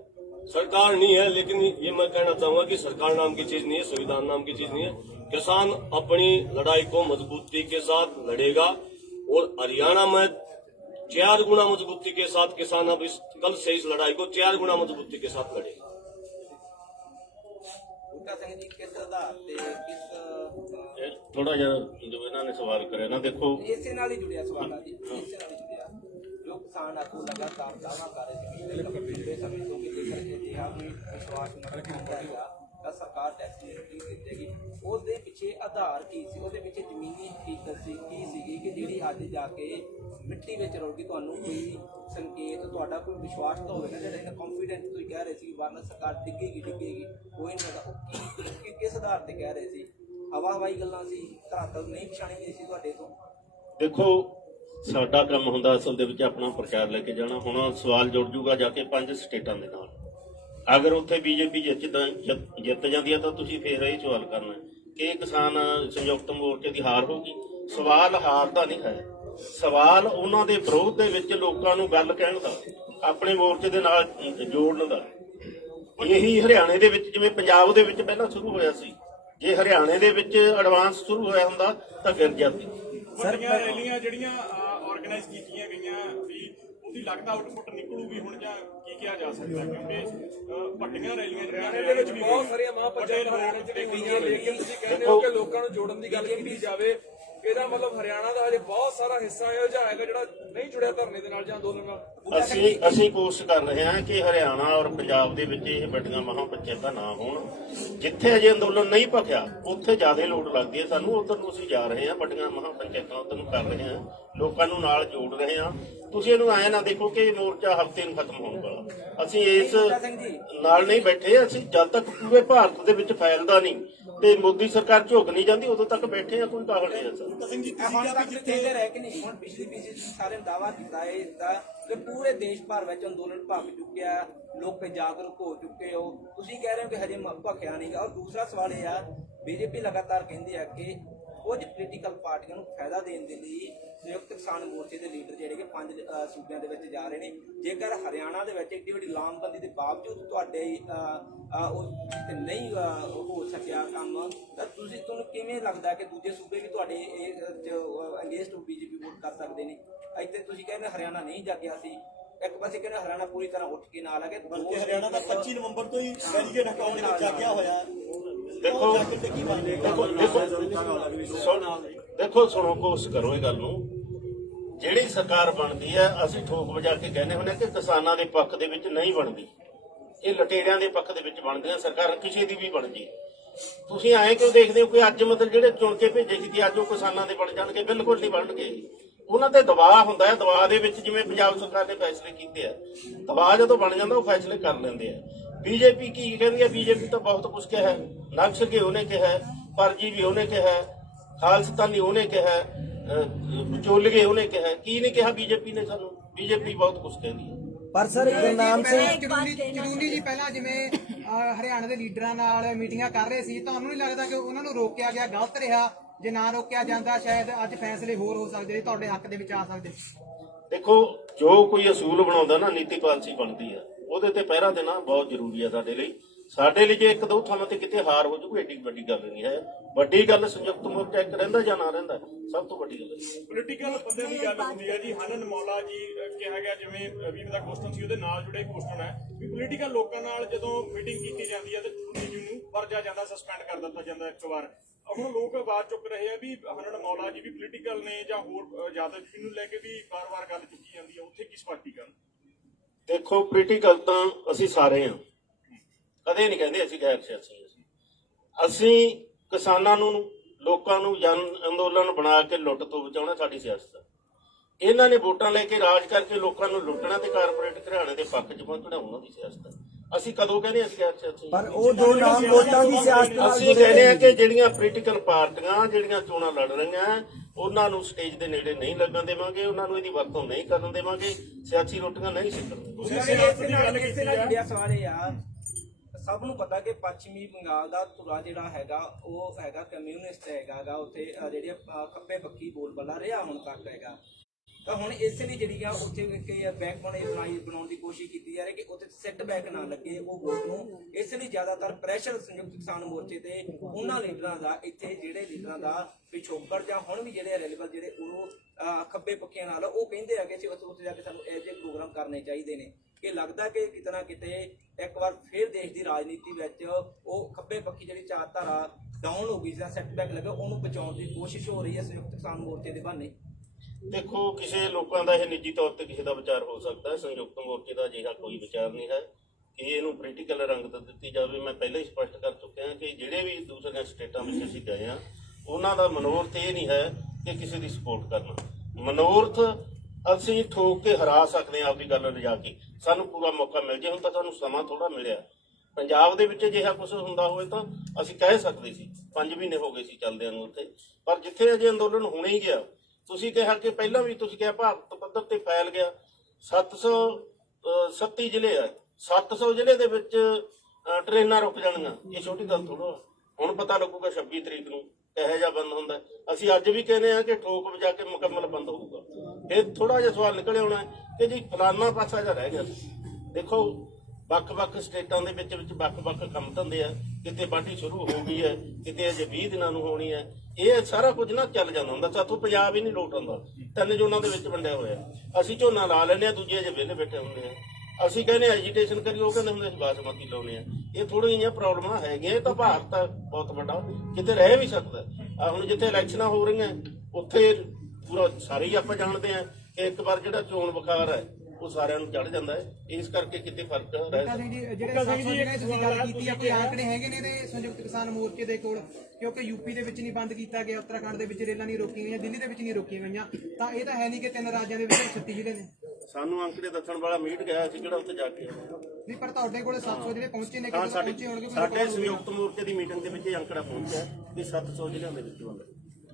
सरकार नहीं है, लेकिन ये मैं कहना चाहूंगा कि सरकार नाम की चीज नहीं है, संविधान नाम की चीज नहीं है। किसान अपनी लड़ाई को मजबूती के साथ लड़ेगा, और हरियाणा में 4 गुना मजबूती के साथ किसान अब कल से इस लड़ाई को 4 गुना मजबूती के साथ लड़ेगा। ਥੋੜਾ ਜਿਹਾ ਜੋ ਇਹਨਾਂ ਨੇ ਸਵਾਲ ਕਰਿਆ ਨਾ, ਦੇਖੋ ਇਸੇ ਨਾਲ ਹੀ ਜੁੜਿਆ ਸਵਾਲ ਆ ਜੀ, ਇਸੇ ਨਾਲ ਹੀ ਜੁੜਿਆ। ਜੋ ਕਿਸਾਨ ਆਗੂ ਲਗਾਤਾਰ ਦਾਅਵਾ ਕਰ ਰਹੇ ਸੀ ਕਿ ਲੰਬੇ ਸਮੇਂ ਤੋਂ ਕਿਤੇ ਕਰਕੇ ਜਿਹਾ ਵੀ ਵਿਸ਼ਵਾਸ ਨਾ ਰੱਖਿਆ ਜਾਏਗਾ, ਸਰਕਾਰ ਟੈਕਸ ਨਹੀਂ ਦਿੱਤੇਗੀ, ਉਹਦੇ ਪਿੱਛੇ ਆਧਾਰ ਕੀ ਸੀ, ਉਹਦੇ ਪਿੱਛੇ ਜ਼ਮੀਨੀ ਹਕੀਕਤ ਸੀ ਕੀ ਸੀਗੀ ਕਿ ਜਿਹੜੀ ਅੱਜ ਜਾ ਕੇ ਮਿੱਟੀ ਵਿੱਚ ਰੁੜ ਗਈ? ਤੁਹਾਨੂੰ ਕੋਈ ਸੰਕੇਤ, ਤੁਹਾਡਾ ਕੋਈ ਵਿਸ਼ਵਾਸ ਤਾਂ ਹੋਵੇਗਾ ਜਿਹੜਾ ਇਹਨਾਂ ਕੌਨਫੀਡੈਂਟ ਤੁਸੀਂ ਕਹਿ ਰਹੇ ਸੀ ਵਾਰਨਾ ਸਰਕਾਰ ਡਿੱਗੇਗੀ ਕੋਈ ਨਹੀਂ ਹੈਗਾ, ਉਹ ਕਿਸ ਆਧਾਰ ਤੇ ਕਹਿ ਰਹੇ ਸੀ? ਹਵਾਈ ਗੱਲਾਂ ਸੀ, ਧਰਾਤਲ ਨਹੀਂ ਪਛਾਣੀ ਗਈ ਸੀ ਤੁਹਾਡੇ ਤੋਂ? ਦੇਖੋ ਸਾਡਾ ਕੰਮ ਹੁੰਦਾ ਅਸਲ ਦੇ ਵਿੱਚ ਆਪਣਾ ਪ੍ਰਚਾਰ ਲੈ ਕੇ ਜਾਣਾ। ਹੁਣ ਸਵਾਲ ਜੁੜ ਜੂਗਾ ਜਾ ਕੇ 5 ਸਟੇਟਾਂ ਦੇ ਨਾਲ, ਅਗਰ ਉੱਥੇ ਬੀਜੇਪੀ ਜਿੱਤ ਜਾਂਦੀ ਹੈ ਤਾਂ ਤੁਸੀਂ ਫੇਰ ਇਹ ਸਵਾਲ ਕਰਨਾ ਕਿ ਕਿਸਾਨ ਸੰਯੁਕਤ ਮੋਰਚੇ ਦੀ ਹਾਰ ਹੋਗੀ। ਸਵਾਲ ਹਾਰ ਦਾ ਨਹੀਂ ਹੈ, ਸਵਾਲ ਉਹਨਾਂ ਦੇ ਵਿਰੋਧ ਦੇ ਵਿੱਚ ਲੋਕਾਂ ਨੂੰ ਗੱਲ ਕਹਿਣ ਦਾ, ਆਪਣੇ ਮੋਰਚੇ ਦੇ ਨਾਲ ਜੋੜਨ ਦਾ। ਇਹੀ ਹਰਿਆਣੇ ਦੇ ਵਿੱਚ ਜਿਵੇਂ ਪੰਜਾਬ ਦੇ ਵਿੱਚ ਪਹਿਲਾਂ ਸ਼ੁਰੂ ਹੋਇਆ ਸੀ, ਜੇ ਹਰਿਆਣੇ ਦੇ ਵਿੱਚ ਐਡਵਾਂਸ ਸ਼ੁਰੂ ਹੋਇਆ ਹੁੰਦਾ ਤਾਂ ਫਿਰ ਜਾਂਦੀ। ਵੱਡੀਆਂ ਰੈਲੀਆਂ ਜਿਹੜੀਆਂ ਆਰਗੇਨਾਈਜ਼ ਕੀਤੀਆਂ ਗਈਆਂ ਵੀ ਉਹਦੀ ਲੱਗਦਾ ਆਊਟਪੁੱਟ ਨਿਕਲੂਗੀ ਹੁਣ, ਜਾਂ ਕੀ ਕਿਹਾ ਜਾ ਸਕਦਾ? ਕਿਉਂਕਿ ਵੱਡੀਆਂ ਰੈਲੀਆਂ ਹਰਿਆਣੇ ਦੇ ਵਿੱਚ ਬਹੁਤ ਸਾਰੀਆਂ ਮਹਾਪੰਚਾਇਤਾਂ ਹਰਿਆਣੇ ਚ ਹੋਈਆਂ, ਲੇਕਿਨ ਤੁਸੀਂ ਕਹਿੰਦੇ ਹੋ ਕਿ ਲੋਕਾਂ ਨੂੰ ਜੋੜਨ ਦੀ ਗੱਲ ਕੀਤੀ ਜਾਵੇ, ਇਹਦਾ ਮਤਲਬ ਹਰਿਆਣਾ ਦਾ ਹਜੇ ਬਹੁਤ ਸਾਰਾ ਹਿੱਸਾ ਇਹੋ ਜਿਹਾ ਹੈਗਾ ਜਿਹੜਾ ਨਹੀਂ ਜੁੜਿਆ ਧਰਨੇ ਦੇ ਨਾਲ ਜਾਂ ਅੰਦੋਲਨ ਨਾਲ। ਅਸੀਂ ਕੋਸ਼ਿਸ਼ ਕਰ ਰਹੇ ਹਾਂ ਕਿ ਹਰਿਆਣਾ ਔਰ ਪੰਜਾਬ ਦੇ ਵਿੱਚ ਇਹ ਵੱਡੀਆਂ ਮਹਾਪੰਚਾਇਤਾਂ ਨਾ ਹੋਣ। ਜਿੱਥੇ ਅਜੇ ਅੰਦੋਲਨ ਨਹੀਂ ਭਖਿਆ ਉੱਥੇ ਜ਼ਿਆਦਾ ਲੋੜ ਲੱਗਦੀ ਹੈ ਸਾਨੂੰ, ਉਧਰ ਨੂੰ ਅਸੀਂ ਜਾ ਰਹੇ ਹਾਂ, ਵੱਡੀਆਂ ਮਹਾਪੰਚਾਇਤਾਂ ਉਧਰ ਨੂੰ ਕਰ ਰਹੇ ਹਾਂ, ਲੋਕਾਂ ਨੂੰ ਨਾਲ ਜੋੜ ਰਹੇ ਹਾਂ। ਤੁਸੀਂ ਇਹਨੂੰ ਐਂ ਨਾ ਦੇਖੋ ਕਿ ਮੋਰਚਾ ਹਫ਼ਤੇ ਨੂੰ ਖਤਮ ਹੋਣ ਵਾਲਾ। ਅਸੀਂ ਇਸ ਨਾਲ ਨਹੀਂ ਬੈਠੇ, ਅਸੀਂ ਜਦ ਤੱਕ ਪੂਰੇ ਭਾਰਤ ਦੇ ਵਿੱਚ ਫੈਲਦਾ ਨਹੀਂ ਤੇ ਮੋਦੀ ਸਰਕਾਰ ਝੁਕ ਨਹੀਂ ਜਾਂਦੀ ਉਦੋਂ ਤੱਕ ਬੈਠੇ ਆ, ਕੋਈ ਕਾਹਲ ਨਹੀਂ ਹੈ ਸਰ। ਹੁਣ ਤੱਕ ਜਿੱਥੇ ਰਹਿ ਕੇ ਨਹੀਂ, ਹੁਣ ਪਿਛਲੀ ਸਾਰੇ ਦਾਅਵਾ ਕੀਤਾ ਹੈ ਇਸਦਾ ਕਿ ਪੂਰੇ ਦੇਸ਼ ਭਰ ਵਿੱਚ ਅੰਦੋਲਨ ਭਖ ਚੁੱਕਿਆ, ਲੋਕ ਜਾਗਰੂਕ ਹੋ ਚੁੱਕੇ ਹੋ, ਤੁਸੀਂ ਕਹਿ ਰਹੇ ਹੋ ਕਿ ਹਜੇ ਭਖਿਆ ਨਹੀਂ ਗਾ। ਔਰ ਦੂਸਰਾ ਸਵਾਲ ਇਹ ਆ, ਬੀਜੇਪੀ ਲਗਾਤਾਰ ਕਹਿੰਦੀ ਆ ਕਿ ਕੁਝ ਪੋਲੀਟੀਕਲ ਪਾਰਟੀਆਂ ਨੂੰ ਫਾਇਦਾ ਦੇਣ ਦੇ ਲਈ ਸੰਯੁਕਤ ਕਿਸਾਨ ਮੋਰਚੇ ਦੇ ਲੀਡਰ ਜਿਹੜੇ ਕਿ 5 ਸੂਬਿਆਂ ਦੇ ਵਿੱਚ ਜਾ ਰਹੇ ਨੇ। ਜੇਕਰ ਹਰਿਆਣਾ ਦੇ ਵਿੱਚ ਏਡੀ ਵੱਡੀ ਲਾਮਬੰਦੀ ਦੇ ਬਾਵਜੂਦ ਤੁਹਾਡੇ ਨਹੀਂ ਹੋ ਸਕਿਆ ਕੰਮ, ਤਾਂ ਤੁਹਾਨੂੰ ਕਿਵੇਂ ਲੱਗਦਾ ਕਿ ਦੂਜੇ ਸੂਬੇ ਵੀ ਤੁਹਾਡੇ ਅਗੇਂਸਟ ਬੀਜੇਪੀ ਵੋਟ ਕਰ ਸਕਦੇ ਨੇ? ਇੱਥੇ ਤੁਸੀਂ ਕਹਿੰਦੇ ਹਰਿਆਣਾ ਨਹੀਂ ਜਾਗਿਆ ਸੀ, ਇੱਕ ਪਾਸੇ ਕਹਿੰਦੇ ਹਰਿਆਣਾ ਪੂਰੀ ਤਰ੍ਹਾਂ ਉੱਠ ਕੇ ਨਾਲ ਆ ਗਿਆ, ਬਲਕਿ ਹਰਿਆਣਾ ਦਾ 25 ਨਵੰਬਰ ਤੋਂ ਹੀ ਬੈਰੀਕੇਡ ਹਟਾਉਣ ਦੇ ਵਿੱਚ ਜਾਗਿਆ ਹੋਇਆ। ਦੇਖੋ ਸੁਣੋ, ਕੋਸ਼ਿਸ਼ ਕਰੋ ਇਹ ਗੱਲ ਨੂੰ। ਜਿਹੜੀ ਸਰਕਾਰ ਬਣਦੀ ਹੈ ਅਸੀਂ ਠੋਕ ਵਜਾ ਕੇ ਕਹਿੰਦੇ ਹੁੰਦੇ ਕਿ ਕਿਸਾਨਾਂ ਦੇ ਪੱਖ ਦੇ ਵਿੱਚ ਨਹੀਂ ਬਣਦੀ, ਇਹ ਲਟੇਰਿਆਂ ਦੇ ਪੱਖ ਦੇ ਵਿੱਚ ਬਣਦੀਆਂ ਸਰਕਾਰਾਂ, ਕਿਸੇ ਦੀ ਵੀ ਬਣ ਜੀ। ਤੁਸੀਂ ਐਂ ਕਿਉਂ ਦੇਖਦੇ ਹੋ ਕਿ ਅੱਜ ਮਤਲਬ ਜਿਹੜੇ ਚੁਣ ਕੇ ਭੇਜੇ ਸੀ ਅੱਜ ਉਹ ਕਿਸਾਨਾਂ ਦੇ ਬਣ ਜਾਣਗੇ? ਬਿਲਕੁਲ ਨਹੀਂ ਬਣਨਗੇ। ਉਹਨਾਂ ਤੇ ਦਬਾਅ ਹੁੰਦਾ ਹੈ, ਦਬਾਅ ਦੇ ਵਿੱਚ ਜਿਵੇਂ ਪੰਜਾਬ ਸਰਕਾਰ ਨੇ ਫੈਸਲੇ ਕੀਤੇ ਆ, ਦਬਾਅ ਜਦੋਂ ਬਣ ਜਾਂਦਾ ਉਹ ਫੈਸਲੇ ਕਰ ਲੈਂਦੇ ਆ। ਬੀਜੇਪੀ ਕੀ ਕਹਿੰਦੀ ਹੈ? ਬੀਜੇਪੀ ਤਾਂ ਬਹੁਤ ਕੁਝ ਕਿਹਾ, ਨਕਸਲ ਉਹਨੇ ਕਿਹਾ, ਫਰਜੀ ਵੀ ਉਹਨੇ ਕਿਹਾ, ਖਾਲਸਤਾਨੀ ਉਹਨੇ ਕਿਹਾ, ਵਿਚੋਲਗੇ ਉਹਨੇ ਕਿਹਾ, ਕੀ ਨਹੀਂ ਕਿਹਾ ਬੀਜੇਪੀ ਨੇ ਸਾਨੂੰ? ਬੀਜੇਪੀ ਬਹੁਤ ਕੁਝ ਕਹਿੰਦੀ ਹੈ। ਪਰ ਸਰ ਗੁਰਨਾਮ ਸਿੰਘ ਚੜੂਨੀ ਜੀ ਪਹਿਲਾਂ ਜਿਵੇਂ ਹਰਿਆਣਾ ਦੇ ਲੀਡਰਾਂ ਨਾਲ ਮੀਟਿੰਗਾਂ ਕਰ ਰਹੇ ਸੀ, ਤੁਹਾਨੂੰ ਨਹੀਂ ਲੱਗਦਾ ਕਿ ਉਹਨਾਂ ਨੂੰ ਰੋਕਿਆ ਗਿਆ ਗਲਤ ਰਿਹਾ? ਜੇ ਨਾ ਰੋਕਿਆ ਜਾਂਦਾ ਸ਼ਾਇਦ ਅੱਜ ਫੈਸਲੇ ਹੋਰ ਹੋ ਸਕਦੇ, ਤੁਹਾਡੇ ਹੱਕ ਦੇ ਵਿੱਚ ਆ ਸਕਦੇ। ਦੇਖੋ ਜੋ ਕੋਈ ਅਸੂਲ ਬਣਾਉਂਦਾ ਨਾ, ਨੀਤੀ ਪਾਲਿਸੀ ਬਣਦੀ ਆ, ਉਹਦੇ ਤੇ ਪਹਿਰਾ ਦੇਣਾ ਬਹੁਤ ਜ਼ਰੂਰੀ ਹੈ ਸਾਡੇ ਲਈ। ਸਾਡੇ ਲਈ ਜੇ ਇੱਕ ਦੋ ਥਾਵਾਂ ਤੇ ਕਿਤੇ ਹਾਰ ਹੋ ਜੂ ਏਡੀ ਵੱਡੀ ਗੱਲ ਨਹੀਂ ਹੈ। ਵੱਡੀ ਗੱਲ ਸੰਯੁਕਤ ਮੋਰਚਾ ਇੱਕ ਰਹਿੰਦਾ ਜਾਂ ਨਾ ਰਹਿੰਦਾ, ਸਭ ਤੋਂ ਵੱਡੀ ਗੱਲ ਹੈ। ਪੋਲੀਟੀਕਲ ਬੰਦੇ ਦੀ ਗੱਲ ਹੁੰਦੀ ਹੈ ਜੀ। ਹਨਨ ਮੌਲਾ ਜੀ ਕਿਹਾ ਗਿਆ, ਜਿਵੇਂ ਵੀਰ ਦਾ ਕੁਐਸਚਨ ਸੀ ਉਹਦੇ ਨਾਲ ਜੁੜੇ ਕੁਐਸਚਨ ਹੈ ਵੀ ਪੋਲੀਟੀਕਲ ਲੋਕਾਂ ਨਾਲ ਜਦੋਂ ਮੀਟਿੰਗ ਕੀਤੀ ਜਾਂਦੀ ਹੈ ਤੇ ਚੁਣੀ ਜੀ ਨੂੰ ਵਰਜਾ ਜਾਂਦਾ, ਸਸਪੈਂਡ ਕਰ ਦਿੱਤਾ ਜਾਂਦਾ ਇੱਕ ਵਾਰ। ਹੁਣ ਲੋਕ ਆਵਾਜ਼ ਚੁੱਕ ਰਹੇ ਆ ਵੀ ਹਨਨ ਮੌਲਾ ਜੀ ਵੀ ਪੋਲੀਟੀਕਲ ਨੇ ਜਾਂ ਹੋਰ ਯਾਦਵ ਜੀ ਨੂੰ ਲੈ ਕੇ ਵੀ ਵਾਰ-ਵਾਰ ਗੱਲ ਚੁੱਕੀ ਜਾਂਦੀ ਹੈ, ਉੱਥੇ ਕੀ ਸਪਸ਼ਟੀਕਰਨ? ਦੇਖੋ ਪੋਲੀਟੀਕਲ ਤਾਂ ਅਸੀਂ ਸਾਰੇ ਹਾਂ, ਕਦੇ ਨਹੀਂ ਕਹਿੰਦੇ ਅਸੀਂ ਗੈਰ ਸਿਆਸੀ। ਅਸੀਂ ਕਿਸਾਨਾਂ ਨੂੰ, ਲੋਕਾਂ ਨੂੰ ਜਨ ਅੰਦੋਲਨ ਬਣਾ ਕੇ ਲੁੱਟ ਤੋਂ ਬਚਾਉਣਾ ਸਾਡੀ ਸਿਆਸਤ ਹੈ। ਇਹਨਾਂ ਨੇ ਵੋਟਾਂ ਲੈ ਕੇ ਰਾਜ ਕਰਕੇ ਲੋਕਾਂ ਨੂੰ ਲੁੱਟਣਾ ਤੇ ਕਾਰਪੋਰੇਟ ਘਰਾਣੇ ਦੇ ਪੱਖ 'ਚ ਪਹੁੰਚਣਾ ਉਹਨਾਂ ਦੀ ਸਿਆਸਤ ਹੈ। ਅਸੀਂ ਕਦੋਂ ਕਹਿੰਦੇ ਅਸੀਂ ਗੈਰ ਸਿਆਸੀ? ਪਰ ਉਹ ਦੋ ਨਾਮ ਵੋਟਾਂ ਦੀ ਸਿਆਸਤ ਅਸੀਂ ਕਹਿੰਦੇ ਆ ਕਿ ਜਿਹੜੀਆਂ ਪੋਲੀਟੀਕਲ ਪਾਰਟੀਆਂ ਜਿਹੜੀਆਂ ਚੋਣਾਂ ਲੜ ਰਹੀਆਂ ਉਹਨਾਂ ਨੂੰ ਸਟੇਜ ਦੇ ਨੇੜੇ ਨਹੀਂ ਲੱਗਣ ਦੇਵਾਂਗੇ, ਉਹਨਾਂ ਨੂੰ ਇਹਦੀ ਵਰਤੋਂ ਨਹੀਂ ਕਰਨ ਦੇਵਾਂਗੇ, ਸਿਆਸੀ ਰੋਟੀਆਂ ਨਹੀਂ ਸਿੱਖਣ। ਸਵਾਲ ਇਹ ਆ, ਸਭ ਨੂੰ ਪਤਾ ਕਿ ਪੱਛਮੀ ਬੰਗਾਲ ਦਾ ਧੁਰਾ ਜਿਹੜਾ ਹੈਗਾ ਉਹ ਹੈਗਾ ਕਮਿਊਨਿਸਟ ਹੈਗਾ, ਉੱਥੇ ਜਿਹੜੇ ਖੱਬੇ ਪੱਖੀ ਬੋਲਬਾਲਾ ਰਿਹਾ ਹੁਣ ਤੱਕ ਹੈਗਾ। ਤਾਂ ਹੁਣ ਇਸੇ ਲਈ ਜਿਹੜੀ ਆ ਉੱਥੇ ਬੈਕ ਬਣਾਉਣ ਦੀ ਕੋਸ਼ਿਸ਼ ਕੀਤੀ ਜਾ ਰਹੀ ਕਿ ਉੱਥੇ ਸੈੱਟ ਬੈਕ ਨਾ ਲੱਗੇ ਉਹ ਵੋਟ ਨੂੰ। ਇਸ ਲਈ ਜ਼ਿਆਦਾਤਰ ਪ੍ਰੈਸ਼ਰ ਸੰਯੁਕਤ ਕਿਸਾਨ ਮੋਰਚੇ ਤੇ ਉਹਨਾਂ ਲੀਡਰਾਂ ਦਾ, ਇੱਥੇ ਜਿਹੜੇ ਲੀਡਰਾਂ ਦਾ ਪਿਛੋਕੜ ਜਾਂ ਹੁਣ ਵੀ ਜਿਹੜੇ ਅਵੇਲੇਬਲ ਜਿਹੜੇ ਉਹ ਖੱਬੇ ਪੱਖੀਆਂ ਨਾਲ ਉਹ ਕਹਿੰਦੇ ਆ ਕਿ ਅਸੀਂ ਉੱਥੇ ਜਾ ਕੇ ਸਾਨੂੰ ਇਹੋ ਜਿਹੇ ਪ੍ਰੋਗਰਾਮ ਕਰਨੇ ਚਾਹੀਦੇ ਨੇ। ਕਿ ਲੱਗਦਾ ਕਿ ਕਿਤੇ ਨਾ ਕਿਤੇ ਇੱਕ ਵਾਰ ਫਿਰ ਦੇਸ਼ ਦੀ ਰਾਜਨੀਤੀ ਵਿੱਚ ਉਹ ਖੱਬੇ ਪੱਖੀ ਜਿਹੜੀ ਚਾਰਧਾਰਾ ਡਾਊਨ ਹੋ ਗਈ ਜਾਂ ਸੈਟਬੈਕ ਲੱਗਾ, ਉਹਨੂੰ ਬਚਾਉਣ ਦੀ ਕੋਸ਼ਿਸ਼ ਹੋ ਰਹੀ ਹੈ ਸੰਯੁਕਤ ਕਿਸਾਨ ਮੋਰਚੇ ਦੇ ਬਹਾਨੇ। ਦੇਖੋ ਕਿਸੇ ਲੋਕਾਂ ਦਾ ਇਹ ਨਿੱਜੀ ਤੌਰ ਤੇ ਕਿਸੇ ਦਾ ਵਿਚਾਰ ਹੋ ਸਕਦਾ ਹੈ, ਸੰਯੁਕਤ ਮੋਰਚੇ ਦਾ ਅਜਿਹਾ ਕੋਈ ਵਿਚਾਰ ਨਹੀਂ ਹੈ ਕਿ ਇਹਨੂੰ ਪੋਲੀਟੀਕਲ ਰੰਗਤ ਦਿੱਤੀ ਜਾਵੇ। ਮੈਂ ਪਹਿਲਾਂ ਹੀ ਸਪਸ਼ਟ ਕਰ ਚੁੱਕਿਆ ਕਿ ਜਿਹੜੇ ਵੀ ਦੂਸਰੀਆਂ ਸਟੇਟਾਂ ਵਿੱਚ ਅਸੀਂ ਗਏ ਆ ਉਹਨਾਂ ਦਾ ਮਨੋਰਥ ਇਹ ਨਹੀਂ ਹੈ ਕਿ ਕਿਸੇ ਦੀ ਸਪੋਰਟ ਕਰਨਾ। ਮਨੋਰਥ ਅਸੀਂ ਠੋਕ ਕੇ ਹਰਾ ਸਕਦੇ ਹਾਂ ਆਪਦੀ ਗੱਲ ਲਿਜਾ ਕੇ, ਸਾਨੂੰ ਪੂਰਾ ਮੌਕਾ ਮਿਲ ਜੇ। ਹੁਣ ਤਾਂ ਸਾਨੂੰ ਸਮਾਂ ਥੋੜਾ ਮਿਲਿਆ। ਪੰਜਾਬ ਦੇ ਵਿੱਚ ਅਜਿਹਾ ਕੁਝ ਹੁੰਦਾ ਹੋਵੇ ਤਾਂ ਅਸੀਂ ਕਹਿ ਸਕਦੇ ਸੀ, 5 ਮਹੀਨੇ ਹੋ ਗਏ ਸੀ ਚੱਲਦਿਆਂ ਨੂੰ ਉੱਥੇ, ਪਰ ਜਿੱਥੇ ਅਜੇ ਅੰਦੋਲਨ ਹੋਣੇ ਹੀ ਗਿਆ। ਤੁਸੀਂ ਕਿਹਾ ਕਿ ਪਹਿਲਾਂ ਵੀ ਤੁਸੀਂ ਕਿਹਾ ਭਾਰਤ ਪੱਧਰ ਤੇ ਫੈਲ ਗਿਆ। 737 ਜ਼ਿਲ੍ਹੇ ਆ, 700 ਜ਼ਿਲ੍ਹੇ ਦੇ ਵਿੱਚ ਟ੍ਰੇਨਾਂ ਰੁਕ ਜਾਣਗੀਆਂ, ਇਹ ਛੋਟੀ ਗੱਲ ਥੋੜਾ। ਹੁਣ ਪਤਾ ਲੱਗੂਗਾ 26 ਤਰੀਕ ਨੂੰ ਕਿਹੋ ਜਿਹਾ ਬੰਦ ਹੁੰਦਾ। ਅਸੀਂ ਅੱਜ ਵੀ ਕਹਿੰਦੇ ਆ ਕਿ ਠੋਕ ਵਜਾ ਕੇ ਮੁਕੰਮਲ ਬੰਦ ਹੋਊਗਾ। ਫਿਰ ਥੋੜਾ ਜਿਹਾ ਸਵਾਲ ਨਿਕਲ ਆਉਣਾ ਕਿ ਜੀ ਫਲਾਨਾ ਪਾਸਾ ਜਿਹਾ ਰਹਿ ਗਿਆ। ਦੇਖੋ ਵੱਖ-ਵੱਖ ਸਟੇਟਾਂ ਦੇ ਵਿੱਚ ਵੱਖ-ਵੱਖ ਕੰਮ ਧੰਦੇ ਆ, ਕਿਤੇ ਵਾਢੀ ਸ਼ੁਰੂ ਹੋ ਗਈ ਹੈ, ਕਿਤੇ ਅਜੇ 20 ਦਿਨਾਂ ਨੂੰ ਹੋਣੀ ਹੈ। ਇਹ ਸਾਰਾ ਕੁਝ ਨਾ ਚੱਲ ਜਾਂਦਾ ਹੁੰਦਾ। ਸਾਥੋਂ ਪੰਜਾਬ ਹੀ ਨਹੀਂ ਲੋਟ ਆਉਂਦਾ, 3 ਜ਼ੋਨਾਂ ਦੇ ਵਿੱਚ ਵੰਡਿਆ ਹੋਇਆ। ਅਸੀਂ ਝੋਨਾ ਲਾ ਲੈਂਦੇ ਆ, ਦੂਜੇ ਅਜੇ ਵਿਹਲੇ ਬੈਠੇ ਹੁੰਦੇ ਆ। ਅਸੀਂ ਕਹਿੰਦੇ ਐਜੀਟੇਸ਼ਨ ਕਰੀ, ਉਹ ਕਹਿੰਦੇ ਹੁੰਦੇ ਅਸੀਂ ਬਾਸਮਤੀ ਲਾਉਣੇ ਆ। ਇਹ ਥੋੜ੍ਹੀਆਂ ਜਿਹੀਆਂ ਪ੍ਰੋਬਲਮਾਂ ਹੈਗੀਆਂ। ਇਹ ਤਾਂ ਭਾਰਤ ਆ ਬਹੁਤ ਵੱਡਾ, ਕਿਤੇ ਰਹਿ ਵੀ ਸਕਦਾ। ਆ ਹੁਣ ਜਿੱਥੇ ਇਲੈਕਸ਼ਨਾਂ ਹੋ ਰਹੀਆਂ ਉੱਥੇ ਪੂਰਾ ਸਾਰੇ ਹੀ ਆਪਾਂ ਜਾਣਦੇ ਆ ਕਿ ਇੱਕ ਵਾਰ ਜਿਹੜਾ ਚੋਣ ਬੁਖਾਰ ਹੈ ਉਹ ਸਾਰਿਆਂ ਨੂੰ ਚੜ ਜਾਂਦਾ ਹੈ। ਇਸ ਕਰਕੇ ਕਿਤੇ ਫਰਕ ਰਹਿ ਸਕਦਾ। ਜਿਹੜੇ 700 ਜਿਹੜੇ ਤੁਸੀਂ ਗੱਲ ਕੀਤੀ ਆ, ਕੋਈ ਆંકੜੇ ਹੈਗੇ ਨੇ ਤੇ ਸੰਯੁਕਤ ਕਿਸਾਨ ਮੋਰਚੇ ਦੇ ਕੋਲ? ਕਿਉਂਕਿ ਯੂਪੀ ਦੇ ਵਿੱਚ ਨਹੀਂ ਬੰਦ ਕੀਤਾ ਗਿਆ, ਉੱਤਰਾਖੰਡ ਦੇ ਵਿੱਚ ਰੇਲਾਂ ਨਹੀਂ ਰੋਕੀਆਂ ਗਈਆਂ, ਦਿੱਲੀ ਦੇ ਵਿੱਚ ਨਹੀਂ ਰੋਕੀਆਂ ਗਈਆਂ, ਤਾਂ ਇਹ ਤਾਂ ਹੈ ਨਹੀਂ ਕਿ 3 ਰਾਜਾਂ ਦੇ ਵਿੱਚ 36 ਜ਼ਿਲ੍ਹੇ ਨੇ। ਸਾਨੂੰ ਅੰਕੜੇ ਦੱਸਣ ਵਾਲਾ ਮੀਟ ਗਿਆ ਸੀ ਕਿਹੜਾ ਉੱਥੇ ਜਾ ਕੇ। ਨਹੀਂ, ਪਰ ਤੁਹਾਡੇ ਕੋਲ 700 ਜਿਹੜੇ ਪਹੁੰਚੇ ਨੇ, ਹਾਂ, ਕਿਤੇ ਪਹੁੰਚੇ ਹੋਣਗੇ। ਸਾਡੇ ਸੰਯੁਕਤ ਮੋਰਚੇ ਦੀ ਮੀਟਿੰਗ ਦੇ ਵਿੱਚ ਇਹ ਅੰਕੜਾ ਪਹੁੰਚਿਆ ਕਿ 700 ਜ਼ਿਲ੍ਹਿਆਂ ਦੇ ਵਿੱਚ ਬੰਦ।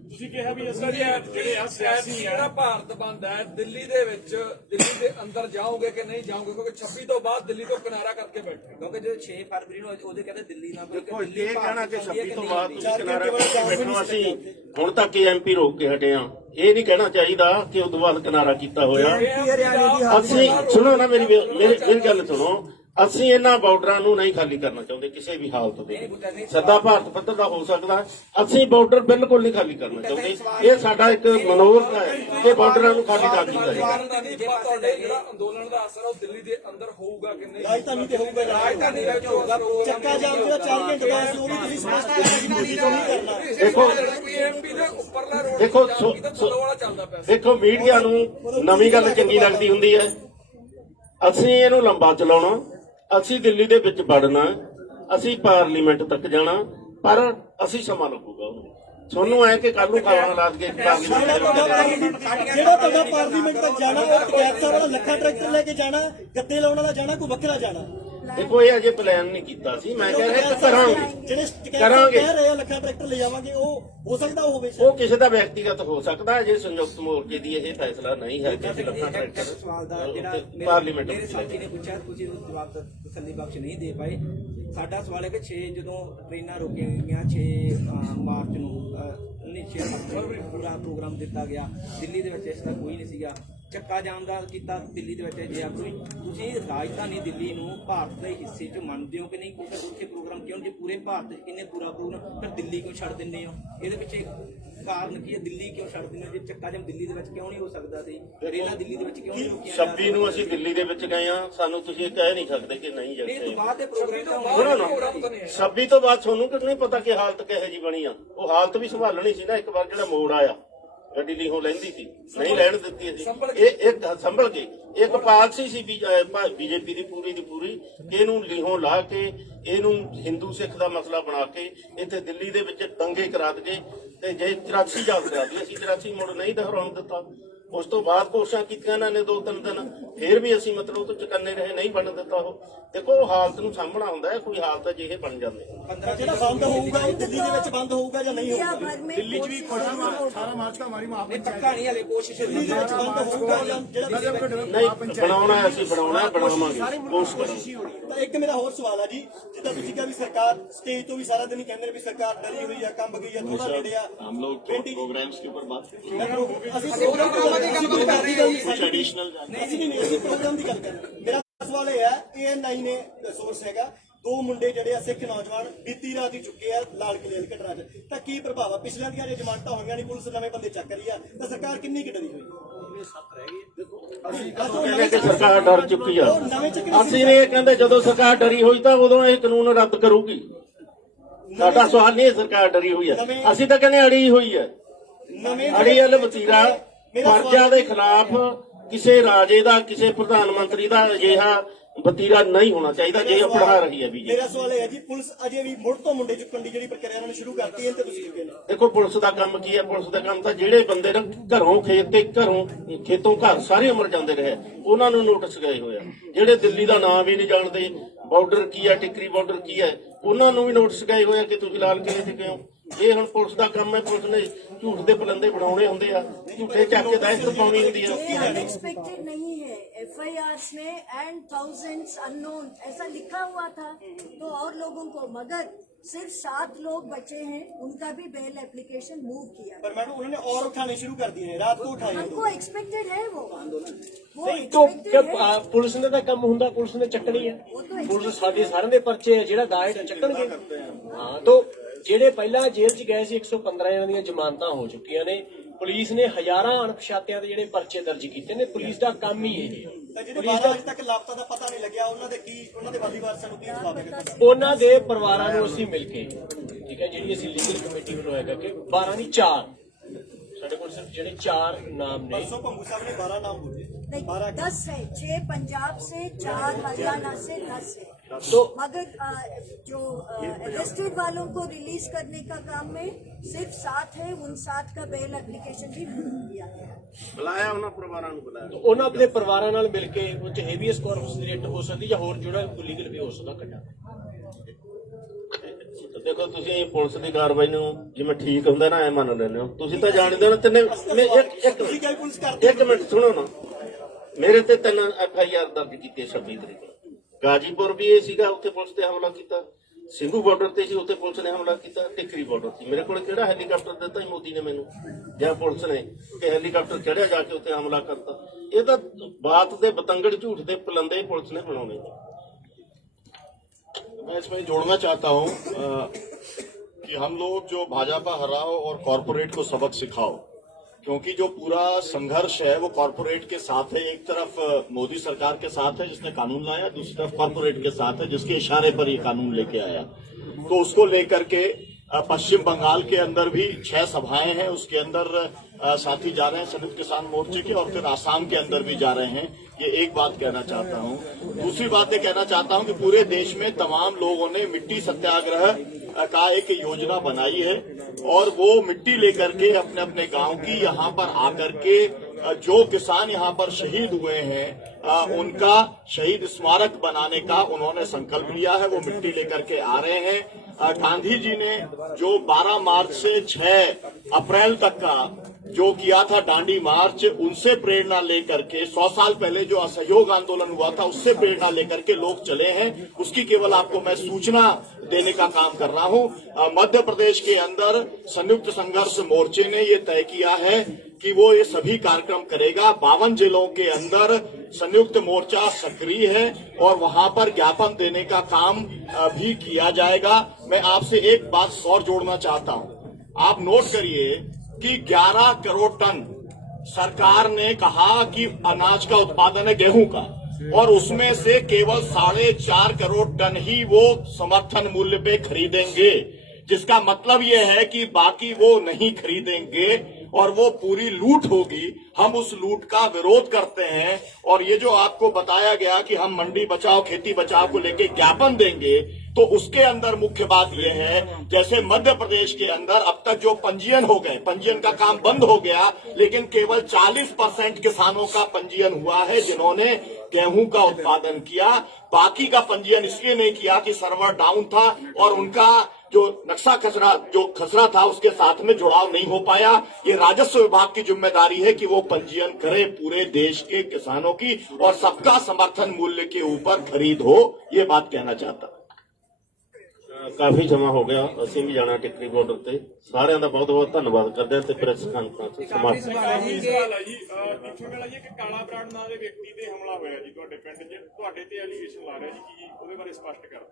ਤੁਸੀਂ ਕਿਹਾ ਵੀ ਅਸੀਂ ਜਿਹੜੇ ਆ ਸਿਆਸੀ ਜਿਹੜਾ ਭਾਰਤ ਬੰਦ ਹੈ, ਦਿੱਲੀ ਦੇ ਵਿੱਚ, ਦਿੱਲੀ ਦੇ ਅੰਦਰ ਜਾਓਗੇ ਕਿ ਨਹੀਂ ਜਾਓਗੇ? ਕਿਉਂਕਿ 26 ਤੋਂ ਬਾਅਦ ਦਿੱਲੀ ਤੋਂ ਕਿਨਾਰਾ ਕਰਕੇ ਬੈਠੇ। ਕਿਉਂਕਿ ਜੋ 6 ਫਰਵਰੀ ਨੂੰ ਉਹਦੇ ਕਹਿੰਦੇ ਦਿੱਲੀ ਨਾਲ ਦੇਖੋ ਇਹ ਕਹਿਣਾ ਕਿ 26 ਤੋਂ ਬਾਅਦ ਤੁਸੀਂ ਕਿਨਾਰਾ ਕਰਕੇ ਬੈਠੋ। ਅਸੀਂ ਹੁਣ ਤੱਕ ਐਮਪੀ ਰੋਕ ਕੇ ਹਟੇ ਆ। ਇਹ ਨਹੀਂ ਕਹਿਣਾ ਚਾਹੀਦਾ ਕਿ ਉਦੋਂ ਬਾਅਦ ਕਿਨਾਰਾ ਕੀਤਾ ਹੋਇਆ। ਅਸੀਂ ਸੁਣੋ ਨਾ, ਮੇਰੀ ਗੱਲ ਸੁਣੋ। ਅਸੀਂ ਇਹਨਾਂ ਬਾਰਡਰਾਂ ਨੂੰ ਨਹੀਂ ਖਾਲੀ ਕਰਨਾ ਚਾਹੁੰਦੇ ਕਿਸੇ ਵੀ ਹਾਲਤ ਦੇ ਵਿੱਚ। ਸਦਾ ਭਾਰਤ ਪੱਧਰ ਦਾ ਹੋ ਸਕਦਾ, ਅਸੀਂ ਬਾਰਡਰ ਬਿਲਕੁਲ ਨਹੀਂ ਖਾਲੀ ਕਰਨਾ ਚਾਹੁੰਦੇ। ਇਹ ਸਾਡਾ ਇੱਕ ਮਨੋਰਥ ਹੈ ਕਿ ਬਾਰਡਰਾਂ ਨੂੰ ਖਾਲੀ ਨਾ ਕੀਤਾ ਜਾਏ। ਤੁਹਾਡੇ ਜਿਹੜਾ ਅੰਦੋਲਨ ਦਾ ਅਸਰ ਉਹ ਦਿੱਲੀ ਦੇ ਅੰਦਰ ਹੋਊਗਾ ਕਿ ਨਹੀਂ? ਰਾਜਧਾਨੀ ਤੇ ਹੋਊਗਾ, ਰਾਜਧਾਨੀ ਵਿੱਚ ਹੋਊਗਾ। ਚੱਕਾ ਜਾਮ ਜਿਹੜਾ 4 ਘੰਟੇ ਦਾ ਸੀ ਉਹ ਵੀ ਤੁਸੀਂ ਸਪਸ਼ਟ ਕਰਨਾ। ਦੇਖੋ ਐਮਪੀ ਦੇ ਉੱਪਰਲਾ ਰੋਡ ਦੇਖੋ ਥੱਲੋਂ ਵਾਲਾ ਚੱਲਦਾ ਪਿਆ। ਦੇਖੋ ਮੀਡੀਆ ਨੂੰ ਨਵੀਂ ਗੱਲ ਚੰਗੀ ਲੱਗਦੀ ਹੁੰਦੀ ਹੈ। ਅਸੀਂ ਇਹਨੂੰ ਲੰਬਾ ਚਲਾਉਣਾ, ਅਸੀਂ ਦਿੱਲੀ ਦੇ ਵਿੱਚ ਵੜਨਾ, ਅਸੀਂ ਪਾਰਲੀਮੈਂਟ ਤੱਕ ਜਾਣਾ, ਪਰ ਅਸੀਂ ਸਮਾਂ ਲੱਗੂਗਾ ਉਹਨੂੰ। ਤੁਹਾਨੂੰ ਐ ਕਿ ਕੱਲ ਨੂੰ ਖਾਣਾ ਲਾ ਕੇ ਜਿਹੜਾ ਤੁਹਾਡਾ ਪਾਰਲੀਮੈਂਟ ਤੱਕ ਜਾਣਾ, ਉਹ ਕੈਦ ਸਾਹਿਬ ਵਾਲਾ ਲੱਖਾਂ ਟਰੈਕਟਰ ਲੈ ਕੇ ਜਾਣਾ, ਗੱਦੇ ਲਾਉਣ ਵਾਲਾ ਜਾਣਾ, ਕੋਈ ਵੱਖਰਾ ਜਾਣਾ? ਦੇਖੋ ਇਹ ਅਜੇ ਪਲਾਨ ਨਹੀਂ ਕੀਤਾ ਸੀ। ਮੈਂ ਕਹਿ ਰਿਹਾ ਕਿ ਕਰਾਂਗੇ ਕਹਿ ਰਹੇ ਆ ਲੱਖਾਂ ਟਰੈਕਟਰ ਲੈ ਜਾਵਾਂਗੇ, ਉਹ ਹੋ ਸਕਦਾ ਉਹ ਹੋਵੇ। ਉਹ ਕਿਸੇ ਦਾ ਵਿਅਕਤੀਗਤ ਹੋ ਸਕਦਾ ਹੈ। ਜੇ ਸੰਯੁਕਤ ਮੋਰਚੇ ਦੀ ਇਹ ਫੈਸਲਾ ਨਹੀਂ ਹੈ ਕਿ ਅਸੀਂ ਲੱਖਾਂ ਸਵਾਲ ਦਾ ਜਿਹੜਾ ਟਰੈਕਟਰ ਪਾਰਲੀਮੈਂਟ ਮੇਰੇ ਵਿੱਚ ਸਾਥੀ ਨੇ ਪੁੱਛਿਆ, ਤੁਸੀਂ ਉਹ ਜਵਾਬ ਤਸੱਲੀ ਬਖਸ਼ ਨਹੀਂ ਦੇ ਪਾਏ। ਸਾਡਾ ਸਵਾਲ ਹੈ ਕਿ 6 ਜਦੋਂ ਟ੍ਰੇਨਾਂ ਰੋਕੀਆਂ ਗਈਆਂ, 6 ਮਾਰਚ ਨੂੰ 19 ਅਕਤੂਬਰ ਪੂਰਾ ਪ੍ਰੋਗਰਾਮ ਦਿੱਤਾ ਗਿਆ। ਦਿੱਲੀ ਦੇ ਵਿੱਚ ਇਸ ਦਾ ਕੋਈ ਨਹੀਂ ਸੀਗਾ। ਚੱਕਾ ਜਾਮ ਦਾ ਕੀਤਾ ਦਿੱਲੀ ਦੇ ਵਿੱਚ ਜੇ ਕੋਈ। ਤੁਸੀਂ ਰਾਜਧਾਨੀ ਦਿੱਲੀ ਨੂੰ ਭਾਰਤ ਦੇ ਹਿੱਸੇ 'ਚ ਮੰਨਦੇ ਹੋ ਕਿ ਨਹੀਂ? ਕਿਉਂਕਿ ਉੱਥੇ ਪ੍ਰੋਗਰਾਮ ਕਿਉਂ, ਜੇ ਪੂਰੇ ਭਾਰਤ 'ਚ ਇੰਨੇ ਪੂਰਾ ਪ੍ਰੋਗਰਾਮ, ਫਿਰ ਦਿੱਲੀ ਕਿਉਂ ਛੱਡ ਦਿੰਦੇ ਹੋ? ਇਹਦੇ ਪਿੱਛੇ ਕਾਰਨ ਕੀ ਹੈ? ਦਿੱਲੀ ਕਿਉਂ ਛੱਡ ਦਿੰਦੇ ਹੋ? ਜੇ ਚੱਕਾ ਜਾਮ ਦਿੱਲੀ ਦੇ ਵਿੱਚ ਕਿਉਂ ਨਹੀਂ ਹੋ ਸਕਦਾ ਸੀ? ਰੇਲਾਂ ਦਿੱਲੀ ਦੇ ਵਿੱਚ ਕਿਉਂ ਨਹੀਂ ਰੁਕੀਆਂ? 26 ਨੂੰ ਅਸੀਂ ਦਿੱਲੀ ਦੇ ਵਿੱਚ ਗਏ ਆ। ਸਾਨੂੰ ਤੁਸੀਂ ਕਹਿ ਨਹੀਂ ਸਕਦੇ ਕਿ ਨਹੀਂ ਇਹ ਤੋਂ ਜਾਂਦੇ। ਬਾਅਦ ਦੇ ਪ੍ਰੋਗਰਾਮ ਸੁਣੋ ਨਾ, 26 ਤੋਂ ਬਾਅਦ ਤੁਹਾਨੂੰ ਕਿੰਨੀ ਪਤਾ ਕਿ ਹਾਲਤ ਕਿਹੋ ਜੀ ਬਣੀ ਆ। ਉਹ ਹਾਲਤ ਵੀ ਸੰਭਾਲਣੀ ਸੀ ਨਾ। ਇੱਕ ਵਾਰ ਜਿਹੜਾ ਮੋੜ ਆਇਆ, ਗੱਡੀ ਲੀਹੋਂ ਲੈਂਦੀ ਸੀ, ਨਹੀਂ ਲੈਣ ਦਿੱਤੀ ਅਸੀਂ। ਇਹ ਇੱਕ ਸੰਭਲ ਕੇ ਇੱਕ ਪਾਲਸੀ ਸੀ ਬੀਜੇਪੀ ਦੀ ਪੂਰੀ ਕਿ ਇਹਨੂੰ ਲੀਹੋਂ ਲਾ ਕੇ, ਇਹਨੂੰ ਹਿੰਦੂ ਸਿੱਖ ਦਾ ਮਸਲਾ ਬਣਾ ਕੇ ਇੱਥੇ ਦਿੱਲੀ ਦੇ ਵਿੱਚ ਦੰਗੇ ਕਰਾ ਦਈਏ। ਤੇ ਜੇ 84 ਯਾਦ ਕਰਾ ਦਈਏ, ਅਸੀਂ 84 ਮੁੜ ਨਹੀਂ ਦੁਹਰਾਉਣ ਦਿੱਤਾ। ਉਸ ਤੋਂ ਬਾਅਦ ਕੋਸ਼ਿਸ਼ਾਂ ਕੀਤੀਆਂ ਇਹਨਾਂ ਨੇ 2-3 ਦਿਨ, ਫਿਰ ਵੀ ਅਸੀਂ ਮਤਲਬ ਉਹ ਤੋਂ ਚੁਕੰਨੇ ਰਹੇ, ਨਹੀਂ ਬਣਨ ਦਿੱਤਾ ਉਹ। ਦੇਖੋ ਹਾਲਤ ਨੂੰ ਸਾਹਮਣਾ ਹੁੰਦਾ ਹੈ, ਕੋਈ ਹਾਲਤ ਜਿਹੇ ਬਣ ਜਾਂਦੇ। ਜਿਹੜਾ ਬੰਦ ਹੋਊਗਾ ਉਹ ਦਿੱਲੀ ਦੇ ਵਿੱਚ ਬੰਦ ਹੋਊਗਾ ਜਾਂ ਨਹੀਂ ਹੋਊਗਾ? दिल्ली च भी 18 मार्च का हमारी ਪੱਕਾ ਨਹੀਂ ਹਲੇ ਕੋਸ਼ਿਸ਼ ਦਿੱਲੀ ਦੇ ਵਿੱਚ ਬੰਦ ਹੋਊਗਾ ਜਾਂ ਜਿਹੜਾ ਨਹੀਂ ਬਣਾਉਣਾ, ਅਸੀਂ ਬਣਾਉਣਾ, ਬਣਾਵਾਂਗੇ, ਕੋਸ਼ਿਸ਼ ਕਰਾਂਗੇ। ਤਾਂ ਇੱਕ ਮੇਰਾ ਹੋਰ ਸਵਾਲ ਹੈ ਜੀ, ਜਿੱਦਾਂ ਤੁਸੀਂ ਕਿਹਾ ਵੀ ਸਰਕਾਰ ਸਟੇਜ ਤੋਂ ਵੀ ਸਾਰਾ ਦਿਨ ਹੀ ਕਹਿੰਦੇ ਨੇ ਵੀ ਸਰਕਾਰ ਡਰੀ ਹੋਈ ਆ, ਕੰਬ ਗਈ ਆ, ਥੋੜਾ ਨੇੜੇ ਆ। हम लोग प्रोग्राम्स के ऊपर बात करते हैं। ਅਸੀਂ ਪ੍ਰੋਗਰਾਮ ਦੀ ਗੱਲ ਨਹੀਂ, ਅਸੀਂ ਪ੍ਰੋਗਰਾਮ ਦੀ ਗੱਲ ਕਰ ਰਹੇ। ਮੇਰਾ ਸਵਾਲ ਇਹ ਹੈ, ANI ਨੇ ਸੋਰਸ ਹੈਗਾ, 2 ਮੁੰਡੇ ਜਿਹੜੇ ਆ ਸਿੱਖ ਨੌਜਵਾਨ ਬੀਤੀ ਰਾਤ ਹੀ ਚੁੱਕੇ ਆ ਲਾਲ ਕਿਲ੍ਹੇ ਦੀ ਘਟਨਾ 'ਚ, ਤਾਂ ਕੀ ਪ੍ਰਭਾਵ ਆ? ਪਿਛਲੀਆਂ ਦੀਆਂ ਜੇ ਜ਼ਮਾਨਤਾਂ ਹੋਈਆਂ ਨਹੀਂ, ਪੁਲਿਸ ਨਵੇਂ ਬੰਦੇ ਚੱਕ ਰਹੀ ਆ, ਤਾਂ ਸਰਕਾਰ ਕਿੰਨੀ ਕੁ ਡਰੀ ਹੋਈ? ਕਹਿੰਦੇ ਕਿ ਸਰਕਾਰ ਡਰ ਚੁੱਕੀ ਆ। ਅਸੀਂ ਨੇ ਕਹਿੰਦੇ ਜਦੋਂ ਸਰਕਾਰ ਡਰੀ ਹੋਈ ਤਾਂ ਉਦੋਂ ਇਹ ਕਾਨੂੰਨ ਰੱਦ ਕਰੂਗੀ। ਸਾਡਾ ਸਵਾਲ ਨਹੀਂ ਸਰਕਾਰ ਡਰੀ ਹੋਈ ਹੈ, ਅਸੀਂ ਤਾਂ ਕਹਿੰਦੇ ਅੜੀ ਹੋਈ ਹੈ। ਅੜੀ ਵਾਲ ਵਤੀਰਾ ਫਰਜ਼ਾਂ ਦੇ ਖਿਲਾਫ ਕਿਸੇ ਰਾਜੇ ਦਾ, ਕਿਸੇ ਪ੍ਰਧਾਨ ਮੰਤਰੀ ਦਾ ਅਜਿਹਾ ਵਤੀਰਾ ਨਹੀਂ ਹੋਣਾ ਚਾਹੀਦਾ ਜੇ ਅਪਣਾ ਰਹੀ ਹੈ ਬੀਜੇਪੀ। ਮੇਰਾ ਸਵਾਲ ਇਹ ਹੈ ਜੀ, ਪੁਲਿਸ ਅਜੇ ਵੀ ਮੁੜ ਤੋਂ ਮੁੰਡੇ ਚੁੱਕਣ ਦੀ ਜਿਹੜੀ ਪ੍ਰਕਿਰਿਆ ਇਹਨਾਂ ਨੇ ਸ਼ੁਰੂ ਕਰਤੀ ਹੈ ਤੇ ਤੁਸੀਂ ਕਿਵੇਂ ਨੇ? ਦੇਖੋ ਪੁਲਿਸ ਦਾ ਕੰਮ ਕੀ ਹੈ, ਪੁਲਿਸ ਦਾ ਕੰਮ ਤਾਂ ਜਿਹੜੇ ਬੰਦੇ ਨਾ ਘਰੋਂ ਖੇਤ ਤੇ ਖੇਤੋਂ ਘਰ ਸਾਰੀ ਉਮਰ ਜਾਂਦੇ ਰਹੇ ਉਹਨਾਂ ਨੂੰ ਨੋਟਿਸ ਗਏ ਹੋਏ ਆ। ਜਿਹੜੇ ਦਿੱਲੀ ਦਾ ਨਾਮ ਵੀ ਨਹੀਂ ਜਾਣਦੇ, ਬਾਰਡਰ ਕੀ ਹੈ, ਟਿਕਰੀ ਬਾਰਡਰ ਕੀ ਹੈ, ਉਹਨਾਂ ਨੂੰ ਵੀ ਨੋਟਿਸ ਗਏ ਹੋਏ ਆ ਕਿ ਤੁਸੀਂ ਲਾਲ ਕਿਲੇ ਤੇ ਗਏ ਹੋ। ਇਹ ਹੁਣ ਪੁਲਿਸ ਦਾ ਕੰਮ ਹੈ, ਪੁਲਿਸ ਨੇ ਝੂਠ ਦੇ ਪਲੰਦੇ ਬਣਾਉਣੇ ਹੁੰਦੇ ਆ, ਝੂਠੇ ਚੱਕ ਕੇ ਦਹਿਸ਼ਤ ਪਾਉਣੀ ਹੁੰਦੀ ਆ। अनएक्सपेक्टेड नहीं है, FIRs में एंड थाउजेंड्स अननोन ऐसा लिखा हुआ था तो और लोगों को, मगर सिर्फ 7 लोग बचे हैं, उनका भी बेल एप्लीकेशन मूव किया। पर मैडम उन्होंने और उठाने शुरू कर दिए हैं, रात को उठाए हैं। हमको एक्सपेक्टेड है वो तो जब पुलिस ने ਤਾਂ ਕੰਮ ਹੁੰਦਾ ਪੁਲਿਸ ਨੇ ਚੱਕਣੀ ਹੈ। ਪੁਲਿਸ ਸਾਡੇ ਸਾਰਿਆਂ ਦੇ ਪਰਚੇ ਜਿਹੜਾ ਦਾਇਰ ਚੱਕਣਗੇ। ਹਾਂ ਤਾਂ ਜਿਹੜੇ ਪਹਿਲਾਂ ਜੇਲ੍ਹ 'ਚ ਗਏ ਸੀ 115 ਜਣਾਂ ਦੀਆਂ ਜ਼ਮਾਨਤਾਂ ਹੋ ਚੁੱਕੀਆਂ ਨੇ। ਪੁਲਿਸ ਨੇ ਹਜ਼ਾਰਾਂ ਅਣਪਛਾਤਿਆਂ ਦੇ ਜਿਹੜੇ ਪਰਚੇ ਦਰਜ ਕੀਤੇ ਨੇ। ਪੁਲਿਸ ਦਾ ਕੰਮ ਹੀ ਇਹ ਹੈ। ਪੁਲਿਸ ਦਾ ਅਜੇ ਤੱਕ ਲਾਪਤਾ ਦਾ ਪਤਾ ਨਹੀਂ ਲੱਗਿਆ, ਉਹਨਾਂ ਦੇ ਵਾਲੀ ਵਾਰਸਾਂ ਨੂੰ ਕੀ ਜਵਾਬ ਦੇਗਾ? ਉਹਨਾਂ ਦੇ ਪਰਿਵਾਰਾਂ ਨੂੰ ਅਸੀਂ ਮਿਲ ਕੇ, ਠੀਕ ਹੈ, ਜਿਹੜੀ ਅਸੀਂ ਲੀਗਲ ਕਮੇਟੀ ਬਣਾਇਆ ਕਿ 12 ਨਹੀਂ 4 ਸਾਡੇ ਕੋਲ ਸਿਰਫ ਜਿਹੜੇ 4 ਨਾਮ ਨੇ। परसों पंगू साहब ने 12 नाम बोले। नहीं, 10 है, 6 पंजाब से, 4 हरियाणा से, 10 है। तो मगर जो अरेस्टेड वालों को रिलीज करने का काम में सिर्फ 7 है, उन 7 का बेल एप्लीकेशन भी किया गया। ਬੁਲਾਇਆ ਉਹਨਾਂ ਪਰਿਵਾਰਾਂ ਨੂੰ ਬੁਲਾਇਆ। ਉਹਨਾਂ ਦੇ ਪਰਿਵਾਰਾਂ ਨਾਲ ਮਿਲ ਕੇ ਉਹ 'ਚ ਹੈਵੀਐਸ ਕਾਰਪਸ ਦੀ ਰੇਟ ਹੋ ਸਕਦੀ ਜਾਂ ਹੋਰ ਜਿਹੜਾ ਲੀਗਲ ਵੀ ਹੋ ਸਕਦਾ ਕੱਢਾ। ਦੇਖੋ ਤੁਸੀਂ ਪੁਲਿਸ ਦੀ ਕਾਰਵਾਈ ਨੂੰ ਜਿਵੇਂ ਠੀਕ ਹੁੰਦਾ ਨਾ ਐ ਮੰਨ ਲੈਂਦੇ ਹੋ। ਤੁਸੀਂ ਤਾਂ ਜਾਣਦੇ ਹੋ ਨਾ ਤਿੰਨੇ ਇੱਕ ਮਿੰਟ ਸੁਣੋ ਨਾ, ਮੇਰੇ ਤੇ 3 FIR ਦਰਜ ਕੀਤੇ 26 ਤਰੀਕ ਨੂੰ। ਗਾਜੀਪੁਰ ਵੀ ਇਹ ਸੀਗਾ, ਉੱਥੇ ਪੁਲਿਸ ਤੇ ਹਮਲਾ ਕੀਤਾ। ਸਿੰਘੂ ਬਾਰਡਰ ਤੇ ਸੀ, ਉੱਥੇ ਪੁਲਿਸ ਨੇ ਹਮਲਾ ਕੀਤਾ। ਟਿਕਰੀ ਬਾਰਡਰ ਸੀ। ਮੇਰੇ ਕੋਲ ਕਿਹੜਾ ਹੈਲੀਕਾਪਟਰ ਦਿੱਤਾ ਸੀ ਮੋਦੀ ਨੇ ਮੈਨੂੰ ਜਾਂ ਪੁਲਿਸ ਨੇ ਕਿ ਹੈਲੀਕਾਪਟਰ ਚੜਿਆ ਜਾ ਕੇ ਉੱਥੇ ਹਮਲਾ ਕਰਤਾ। ਇਹ ਤਾਂ ਬਾਤ ਦੇ ਬਤੰਗੜ ਝੂਠ ਦੇ ਪਲੰਦੇ ਪੁਲਿਸ ਨੇ ਬਣਾਉਣੇ। मैं इसमें जोड़ना चाहता हूं कि हम लोग जो भाजपा हराओ और कॉरपोरेट को सबक सिखाओ, क्योंकि जो पूरा संघर्ष है वो कॉरपोरेट के साथ है। एक तरफ मोदी सरकार के साथ है जिसने कानून लाया, दूसरी तरफ कॉरपोरेट के साथ है जिसके इशारे पर ये कानून लेके आया। तो उसको लेकर के पश्चिम बंगाल के अंदर भी 6 सभाएं हैं, उसके अंदर साथी जा रहे हैं संयुक्त किसान मोर्चे के, और फिर आसाम के अंदर भी जा रहे हैं। ये एक बात कहना चाहता हूं। दूसरी बात ये कहना चाहता हूं कि पूरे देश में तमाम लोगों ने मिट्टी सत्याग्रह का एक योजना बनाई है और वो मिट्टी लेकर के अपने अपने गांव की यहाँ पर आकर के जो किसान यहाँ पर शहीद हुए हैं उनका शहीद स्मारक बनाने का उन्होंने संकल्प लिया है। वो मिट्टी लेकर के आ रहे हैं। गांधी जी ने जो 12 मार्च से 6 अप्रैल तक का जो किया था दांडी मार्च, उनसे प्रेरणा लेकर के 100 साल पहले जो असहयोग आंदोलन हुआ था उससे प्रेरणा लेकर के लोग चले हैं। उसकी केवल आपको मैं सूचना देने का काम कर रहा हूं। मध्य प्रदेश के अंदर संयुक्त संघर्ष मोर्चे ने ये तय किया है कि वो ये सभी कार्यक्रम करेगा। 52 जिलों के अंदर संयुक्त मोर्चा सक्रिय है और वहां पर ज्ञापन देने का काम भी किया जाएगा। मैं आपसे एक बात और जोड़ना चाहता हूं। आप नोट करिए कि 11 करोड़ टन सरकार ने कहा कि अनाज का उत्पादन है गेहूं का, और उसमें से केवल 4.5 करोड़ टन ही वो समर्थन मूल्य पे खरीदेंगे, जिसका मतलब ये है कि बाकी वो नहीं खरीदेंगे और वो पूरी लूट होगी। हम उस लूट का विरोध करते हैं। और ये जो आपको बताया गया कि हम मंडी बचाओ खेती बचाओ को लेके ज्ञापन देंगे, तो उसके अंदर मुख्य बात यह है, जैसे मध्य प्रदेश के अंदर अब तक जो पंजीयन हो गए, पंजीयन का काम बंद हो गया, लेकिन केवल 40% किसानों का पंजीयन हुआ है जिन्होंने गेहूं का उत्पादन किया। बाकी का पंजीयन इसलिए नहीं किया कि सर्वर डाउन था और उनका जो नक्शा खसरा था उसके साथ में जुड़ाव नहीं हो पाया। ये राजस्व विभाग की जिम्मेदारी है कि वो पंजीयन करे पूरे देश के किसानों की और सबका समर्थन मूल्य के ऊपर खरीद हो। ये बात कहना चाहता। ਕਾਫੀ ਜਮਾ ਹੋ ਗਿਆ, ਅਸੀਂ ਵੀ ਜਾਣਾ ਟਿਕਰੀ ਬਾਰਡਰ ਤੇ। ਸਾਰਿਆਂ ਦਾ ਬਹੁਤ ਬਹੁਤ ਧੰਨਵਾਦ ਕਰਦੇ ਹਾਂ ਤੇ ਪ੍ਰੈਸ ਕਾਨਫਰੰਸ ਸਮਾਪਤ। ਸਵਾਲ ਹੈ ਜੀ ਦੇਖਣ ਵਾਲਾ ਜੀ ਕਿ ਕਾਲਾ ਬਰਾੜ ਨਾਂ ਦੇ ਵਿਅਕਤੀ ਤੇ ਹਮਲਾ ਹੋਇਆ ਜੀ ਤੁਹਾਡੇ ਪਿੰਡ 'ਚ, ਤੁਹਾਡੇ ਤੇ ਐਲੀਗੇਸ਼ਨ ਲਾ ਰਿਹਾ ਜੀ, ਕੀ ਉਹਦੇ ਬਾਰੇ ਸਪਸ਼ਟ ਕਰੋ।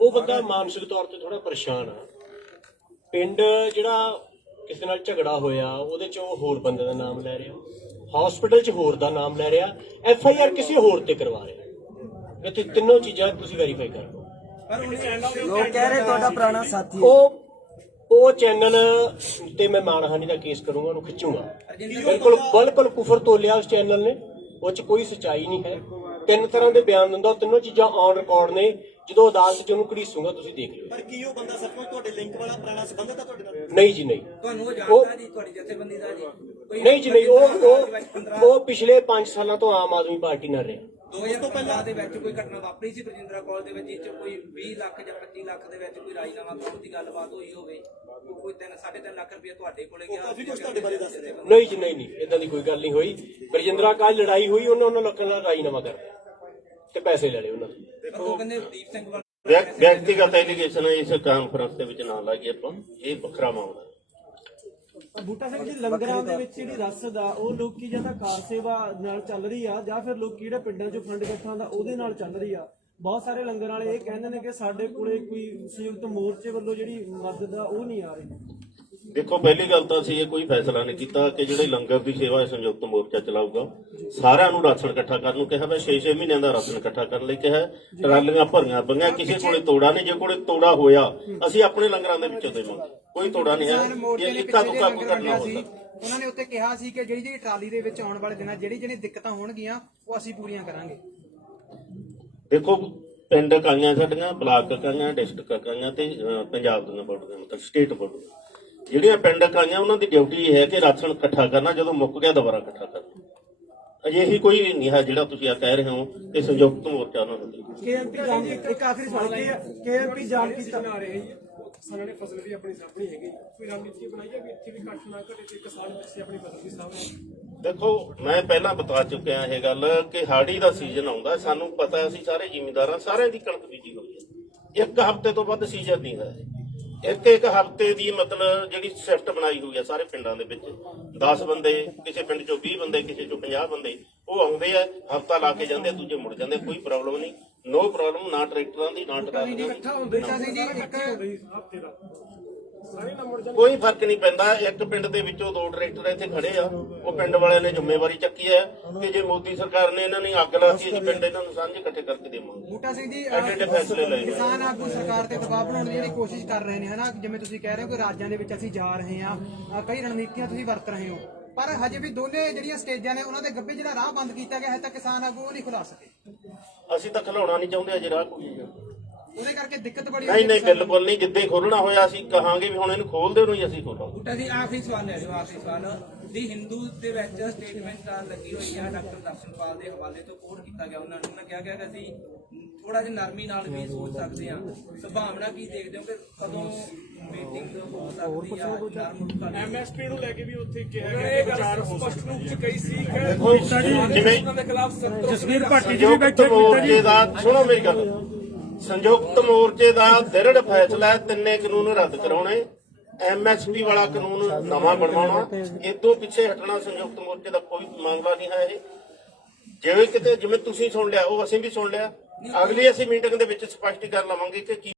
ਉਹ ਬੰਦਾ ਮਾਨਸਿਕ ਤੌਰ ਤੇ ਥੋੜਾ ਪਰੇਸ਼ਾਨ ਆ। ਪਿੰਡ ਜਿਹੜਾ ਕਿਸੇ ਨਾਲ ਝਗੜਾ ਹੋਇਆ ਉਹਦੇ 'ਚ ਉਹ ਹੋਰ ਬੰਦੇ ਦਾ ਨਾਮ ਲੈ ਰਿਹਾ, ਹਸਪੀਟਲ 'ਚ ਹੋਰ ਦਾ ਨਾਮ ਲੈ ਰਿਹਾ, FIR ਕਿਸੇ ਹੋਰ ਤੇ ਕਰਵਾ ਰਿਹਾ। ਇੱਥੇ ਤਿੰਨੋਂ ਚੀਜ਼ਾਂ ਤੁਸੀਂ ਵੈਰੀਫਾਈ ਕਰ ਲਓ। ਲੋਕ ਕਹਿ ਰਹੇ ਤੁਹਾਡਾ ਪੁਰਾਣਾ ਸਾਥੀ ਉਹ ਚੈਨਲ ਤੇ ਮੈਂ ਮਾਨਹਾਨੀ ਦਾ ਕੇਸ ਕਰੂੰਗਾ, ਉਹਨੂੰ ਖਿੱਚੂੰਗਾ। ਬਿਲਕੁਲ ਕੁਫਰ ਤੋਲਿਆ ਉਸ ਚੈਨਲ ਨੇ, ਉਹ 'ਚ ਕੋਈ ਸੱਚਾਈ ਨਹੀਂ ਹੈ। 3 ਤਰ੍ਹਾਂ ਦੇ ਬਿਆਨ ਦਿੰਦਾ, ਉਹ ਤਿੰਨੋਂ ਚੀਜ਼ਾਂ ਔਨ ਰਿਕਾਰਡ ਨੇ। ਜਦੋਂ ਅਦਾਲਤ 'ਚ ਉਹਨੂੰ ਘੜੀਸੂਗਾ ਤੁਸੀਂ ਦੇਖ ਲਿਓ। ਪਰ ਕੀ ਉਹ ਬੰਦਾ ਸੱਚਮੁੱਚ ਤੁਹਾਡੇ ਲਿੰਕ ਵਾਲਾ ਪੁਰਾਣਾ ਸੰਬੰਧਤ ਹੈ ਤੁਹਾਡੇ ਨਾਲ? ਨਹੀਂ ਜੀ, ਨਹੀਂ। ਤੁਹਾਨੂੰ ਉਹ ਜਾਣਦਾ ਜੀ, ਤੁਹਾਡੀ ਜਥੇਬੰਦੀ ਦਾ ਜੀ? ਨਹੀਂ ਜੀ, ਨਹੀਂ। ਉਹ ਪਿਛਲੇ 5 ਸਾਲਾਂ ਤੋਂ ਆਮ ਆਦਮੀ ਪਾਰਟੀ ਨਾਲ ਰਿਹਾ। 2015 ਦੇ ਵਿੱਚ ਕੋਈ ਘਟਨਾ ਵਾਪਰੀ ਸੀ ਬਰਜਿੰਦਰਾ ਕਾਲਜ ਦੇ ਵਿੱਚ, ਜਿਸ 'ਚ ਕੋਈ 20 ਲੱਖ ਜਾਂ 25 ਲੱਖ ਦੇ ਵਿੱਚ ਕੋਈ ਰਾਜੀਨਾਮਾ ਕਰਾਉਣ ਦੀ ਗੱਲਬਾਤ ਹੋਈ ਹੋਵੇ? ਕੋਈ 3.5 ਲੱਖ ਰੁਪਇਆ ਤੁਹਾਡੇ ਕੋਲੇ ਗਿਆ? ਕਾਫੀ ਕੁਝ ਤੁਹਾਡੇ ਬਾਰੇ ਦੱਸ ਰਹੇ ਹੋ। ਨਹੀਂ ਜੀ, ਨਹੀਂ, ਇਦਾਂ ਦੀ ਕੋਈ ਗੱਲ ਨਹੀਂ ਹੋਈ। ਬਰਜਿੰਦਰਾ ਕਾਲਜ ਲੜਾਈ ਹੋਈ, ਉਹਨਾਂ ਲੋਕਾਂ ਨਾਲ ਰਾਜੀਨਾਮਾ ਕਰ ਤੇ ਪੈਸੇ ਲੈ ਲਏ ਉਹਨਾਂ ਦੇ। ਉਹ ਕਹਿੰਦੇ ਦੀਪ ਸਿੰਘ ਵਿਅਕਤੀਗਤ ਐਲੀਗੇਸ਼ਨ ਇਸ ਕਾਨਫਰੰਸ ਦੇ ਵਿੱਚ ਨਾ ਲਾਈਏ ਆਪਾਂ, ਇਹ ਵੱਖਰਾ ਮਾਮਲਾ ਹੈ। ਬੂਟਾ ਸਿੰਘ ਜੀ, ਲੰਗਰਾਂ ਦੇ ਵਿੱਚ ਜਿਹੜੀ ਰਸਦ ਆ ਉਹ ਲੋਕੀ ਜਾਂ ਤਾਂ ਕਾਰ ਸੇਵਾ ਨਾਲ ਚੱਲ ਰਹੀ ਆ ਜਾਂ ਫਿਰ ਲੋਕੀ ਜਿਹੜੇ ਪਿੰਡਾਂ 'ਚੋਂ ਫੰਡ ਇਕੱਠਾ ਦਾ ਉਹਦੇ ਨਾਲ ਚੱਲ ਰਹੀ ਆ। ਬਹੁਤ ਸਾਰੇ ਲੰਗਰ ਵਾਲੇ ਇਹ ਕਹਿੰਦੇ ਨੇ ਕਿ ਸਾਡੇ ਕੋਲੇ ਕੋਈ ਸੰਯੁਕਤ ਮੋਰਚੇ ਵੱਲੋਂ ਜਿਹੜੀ ਮਦਦ ਆ ਉਹ ਨਹੀਂ ਆ ਰਹੀ। ਦੇਖੋ, ਪਹਿਲੀ ਗੱਲ ਤਾਂ ਅਸੀਂ ਇਹ ਕੋਈ ਫੈਸਲਾ ਨਹੀਂ ਕੀਤਾ ਕਿ ਜਿਹੜੇ ਲੰਗਰ ਦੀ ਸੇਵਾ ਹੈ ਸੰਯੁਕਤ ਮੋਰਚਾ ਚਲਾਊਗਾ। ਸਾਰਿਆਂ ਨੂੰ ਰਾਸ਼ਨ ਇਕੱਠਾ ਕਰਨ ਨੂੰ ਕਿਹਾ ਵਾ, 6-6 ਮਹੀਨਿਆਂ ਦਾ ਰਾਸ਼ਨ ਇਕੱਠਾ ਕਰਨ ਲਈ ਕਿਹਾ। ਟਰਾਲੀਆਂ ਭਰੀਆਂ ਪਈਆਂ, ਕਿਸੇ ਕੋਲੇ ਤੋੜਾ ਨਹੀਂ। ਜੇ ਕੋਲੇ ਤੋੜਾ ਹੋਇਆ ਅਸੀਂ ਆਪਣੇ ਲੰਗਰਾਂ ਦੇ ਵਿੱਚੋਂ ਦੇਵਾਂਗੇ, ਕੋਈ ਤੋੜਾ ਨਹੀਂ ਹੈ। ਇਹ ਇੱਕਾ ਦੁੱਕਾ ਕੋਈ ਕਰਨਾ ਹੁੰਦਾ। ਉਹਨਾਂ ਨੇ ਉੱਤੇ ਕਿਹਾ ਸੀ ਕਿ ਜਿਹੜੀ ਟਰਾਲੀ ਦੇ ਵਿੱਚ ਆਉਣ ਵਾਲੇ ਦਿਨਾਂ ਜਿਹੜੀ ਦਿੱਕਤਾਂ ਹੋਣਗੀਆਂ ਉਹ ਅਸੀਂ ਪੂਰੀਆਂ ਕਰਾਂਗੇ। ਦੇਖੋ, ਪਿੰਡ ਇਕਾਈਆਂ ਸਾਡੀਆਂ, ਬਲਾਕ ਇਕਾਈਆਂ, ਡਿਸਟ੍ਰਿਕਟ ਇਕਾਈਆਂ ਤੇ ਪੰਜਾਬ ਦੀਆਂ ਬੋਰਡ, ਮਤਲਬ ਸਟੇਟ ਬੋਰਡ, ਜਿਹੜੀਆਂ ਪਿੰਡ ਇਕਾਈਆਂ ਉਹਨਾਂ ਦੀ ਡਿਊਟੀ ਇਹ ਹੈ ਕਿ ਰਾਸ਼ਨ ਇਕੱਠਾ ਕਰਨਾ, ਜਦੋਂ ਮੁੱਕ ਗਿਆ ਦੁਬਾਰਾ ਇਕੱਠਾ ਕਰਨਾ। ਅਜਿਹੀ ਕੋਈ ਨਹੀਂ ਹੈ ਜਿਹੜਾ ਤੁਸੀਂ ਆ ਕਹਿ ਰਹੇ ਹੋ ਕਿ ਸੰਯੁਕਤ ਮੋਰਚਾ ਉਹਨਾਂ ਨੂੰ। KMP ਜਾਣ ਇੱਕ ਆਖਰੀ ਸਵਾਲ ਕੀ ਹੈ, KMP ਜਾਣ ਕੀਤਾ ਕਿਸਾਨਾਂ ਨੇ ਫਸਲ ਵੀ ਆਪਣੀ ਸਾਂਭਣੀ ਹੈਗੀ, ਕੋਈ ਰਣਨੀਤੀ ਬਣਾਈ ਹੈ ਵੀ ਇੱਥੇ ਵੀ ਘੱਟ ਨਾ ਘਟੇ ਤੇ ਕਿਸਾਨ ਪਿੱਛੇ ਆਪਣੀ ਫਸਲ ਵੀ ਸਾਂਭਣ? ਦੇਖੋ, ਮੈਂ ਪਹਿਲਾਂ ਬਤਾ ਚੁੱਕਿਆ ਇਹ ਗੱਲ ਕਿ ਹਾੜੀ ਦਾ ਸੀਜ਼ਨ ਆਉਂਦਾ, ਸਾਨੂੰ ਪਤਾ, ਅਸੀਂ ਸਾਰੇ ਜ਼ਿਮੀਂਦਾਰਾਂ ਸਾਰਿਆਂ ਦੀ ਕਣਕ ਬੀਜੀ ਹੋਈ ਹੈ। 1 ਹਫ਼ਤੇ ਤੋਂ ਵੱਧ ਸੀਜ਼ਨ ਨਹੀਂ ਹੈ। ਇੱਕ ਹਫ਼ਤੇ ਦੀ ਮਤਲਬ ਜਿਹੜੀ ਸ਼ਿਫਟ ਬਣਾਈ ਹੋਈ ਹੈ ਸਾਰੇ ਪਿੰਡਾਂ ਦੇ ਵਿੱਚ, 10 ਬੰਦੇ, ਕਿਸੇ ਪਿੰਡ ਚੋਂ 20 ਬੰਦੇ, ਕਿਸੇ ਚੋਂ 50 ਬੰਦੇ, ਉਹ ਆਉਂਦੇ ਆ, ਹਫ਼ਤਾ ਲਾ ਕੇ ਜਾਂਦੇ, ਦੂਜੇ ਮੁੜ ਜਾਂਦੇ। ਕੋਈ ਪ੍ਰੋਬਲਮ ਨਹੀਂ, ਨੋ ਪ੍ਰੋਬਲਮ, ਨਾ ਟਰੈਕਟਰਾਂ ਦੀ, ਨਾ ਟਰਾਲੀਆਂ ਦੀ, ਕੋਈ ਫਰਕ ਨਹੀਂ ਪੈਂਦਾ। ਇੱਕ ਪਿੰਡ ਦੇ ਵਿੱਚੋਂ 2 ਟਰੈਕਟਰ ਇੱਥੇ ਖੜੇ ਆ, ਉਹ ਪਿੰਡ ਵਾਲਿਆਂ ਨੇ ਜ਼ਿੰਮੇਵਾਰੀ ਚੱਕੀ ਹੈ ਕਿ ਜੇ ਮੋਦੀ ਸਰਕਾਰ ਨੇ ਇਹਨਾਂ ਨੇ ਅੱਗ ਲਾਤੀ, ਅਸੀਂ ਪਿੰਡ ਇਹਨਾਂ ਨੂੰ ਸਾਂਝੇ ਇਕੱਠੇ ਕਰਕੇ ਦੇਵਾਂਗੇ। ਬੂਟਾ ਸਿੰਘ ਜੀ, ਐਡੇ ਫੈਸਲੇ ਲਏ ਕਿਸਾਨ ਆਗੂ ਸਰਕਾਰ ਤੇ ਦਬਾਅ ਬਣਾਉਣ ਦੀ ਜਿਹੜੀ ਕੋਸ਼ਿਸ਼ ਕਰ ਰਹੇ ਨੇ, ਹਨਾ, ਜਿਵੇਂ ਤੁਸੀਂ ਕਹਿ ਰਹੇ ਹੋ ਕਿ ਰਾਜਾਂ ਦੇ ਵਿੱਚ ਅਸੀਂ ਜਾ ਰਹੇ ਹਾਂ, ਕਈ ਰਣਨੀਤੀਆਂ ਤੁਸੀਂ ਵਰਤ ਰਹੇ ਹੋ, ਪਰ ਹਜੇ ਵੀ ਦੋਨੇ ਜਿਹੜੀਆਂ ਸਟੇਜਾਂ ਨੇ ਉਹਨਾਂ ਦੇ ਗੱਭੇ ਜਿਹੜਾ ਰਾਹ ਬੰਦ ਕੀਤਾ ਗਿਆ ਹੈ ਤਾਂ ਕਿਸਾਨ ਆਗੂ ਉਹ ਨਹੀਂ ਖੁਲਾ ਸਕੇ। ਅਸੀਂ ਤਾਂ ਖਿਲਾਉਣਾ ਨਹੀਂ ਚਾਹੁੰਦੇ ਅਜੇ ਰਾਹ ਕੋਈ। ਉਹਦੇ ਕਰਕੇ ਦਿੱਕਤ ਬੜੀ ਨਹੀਂ, ਬਿਲਕੁਲ ਨਹੀਂ। ਜਿੱਦੇ ਖੋਲਣਾ ਹੋਇਆ ਅਸੀਂ ਕਹਾਂਗੇ ਵੀ ਹੁਣ ਇਹਨੂੰ ਖੋਲਦੇ ਨੂੰ ਹੀ ਅਸੀਂ ਖੋਲਾਂਗੇ। ਬੂਟਾ ਜੀ, ਆਖਰੀ ਸਵਾਲ ਹੈ, ਆਖਰੀ ਸਵਾਲ ਦੀ ਹਿੰਦੂ ਦੇ ਵਿੱਚ ਸਟੇਟਮੈਂਟ ਲੱਗੀ ਹੋਈ ਹੈ ਡਾਕਟਰ ਦਰਸ਼ਨਪਾਲ ਦੇ ਹਵਾਲੇ ਤੋਂ ਕੋਟ ਕੀਤਾ ਗਿਆ। ਉਹਨਾਂ ਨੇ ਕਿਹਾ ਗਿਆ ਕਿ ਅਸੀਂ ਥੋੜਾ ਜਿਹਾ ਨਰਮੀ ਨਾਲ ਵੀ ਸੋਚ ਸਕਦੇ ਹਾਂ। ਸੰਭਾਵਨਾ ਕੀ ਦੇਖਦੇ ਹੋ ਕਿ ਕਦੋਂ ਮੀਟਿੰਗ ਹੋ ਸਕਦੀ ਆ? MSP ਨੂੰ ਲੈ ਕੇ ਵੀ ਉੱਥੇ ਕਿਹਾ ਗਿਆ ਕਿ ਵਿਚਾਰ ਸਪਸ਼ਟ ਰੂਪ ਚ ਕਹੀ ਸੀ ਕਿ ਜਿਵੇਂ ਜਸਵੀਰ ਭਾਟੀ ਜੀ ਵੀ ਬੈਠੇ ਮੋਰਚੇ ਦਾ, ਸੁਣੋ ਮੇਰੀ ਗੱਲ, ਸੰਯੁਕਤ ਮੋਰਚੇ ਦਾ ਦ੍ਰਿੜ ਫੈਸਲਾ ਹੈ 3 ਕਾਨੂੰਨ ਰੱਦ ਕਰਾਉਣੇ, MSP ਵਾਲਾ ਕਾਨੂੰਨ ਨਵਾਂ ਬਣਵਾਉਣਾ। ਇਦੋਂ ਪਿੱਛੇ ਹਟਣਾ ਸੰਯੁਕਤ ਮੋਰਚੇ ਦਾ ਕੋਈ ਮਾਮਲਾ ਨਹੀਂ ਹੈ। ਇਹ ਜਿਵੇਂ ਕਿਤੇ, ਜਿਵੇਂ ਤੁਸੀਂ ਸੁਣ ਲਿਆ, ਉਹ ਅਸੀਂ ਵੀ ਸੁਣ ਲਿਆ। ਅਗਲੀ ਅਸੀਂ ਮੀਟਿੰਗ ਦੇ ਵਿੱਚ ਸਪਸ਼ਟੀਕਰਨ ਲਵਾਂਗੇ ਕਿ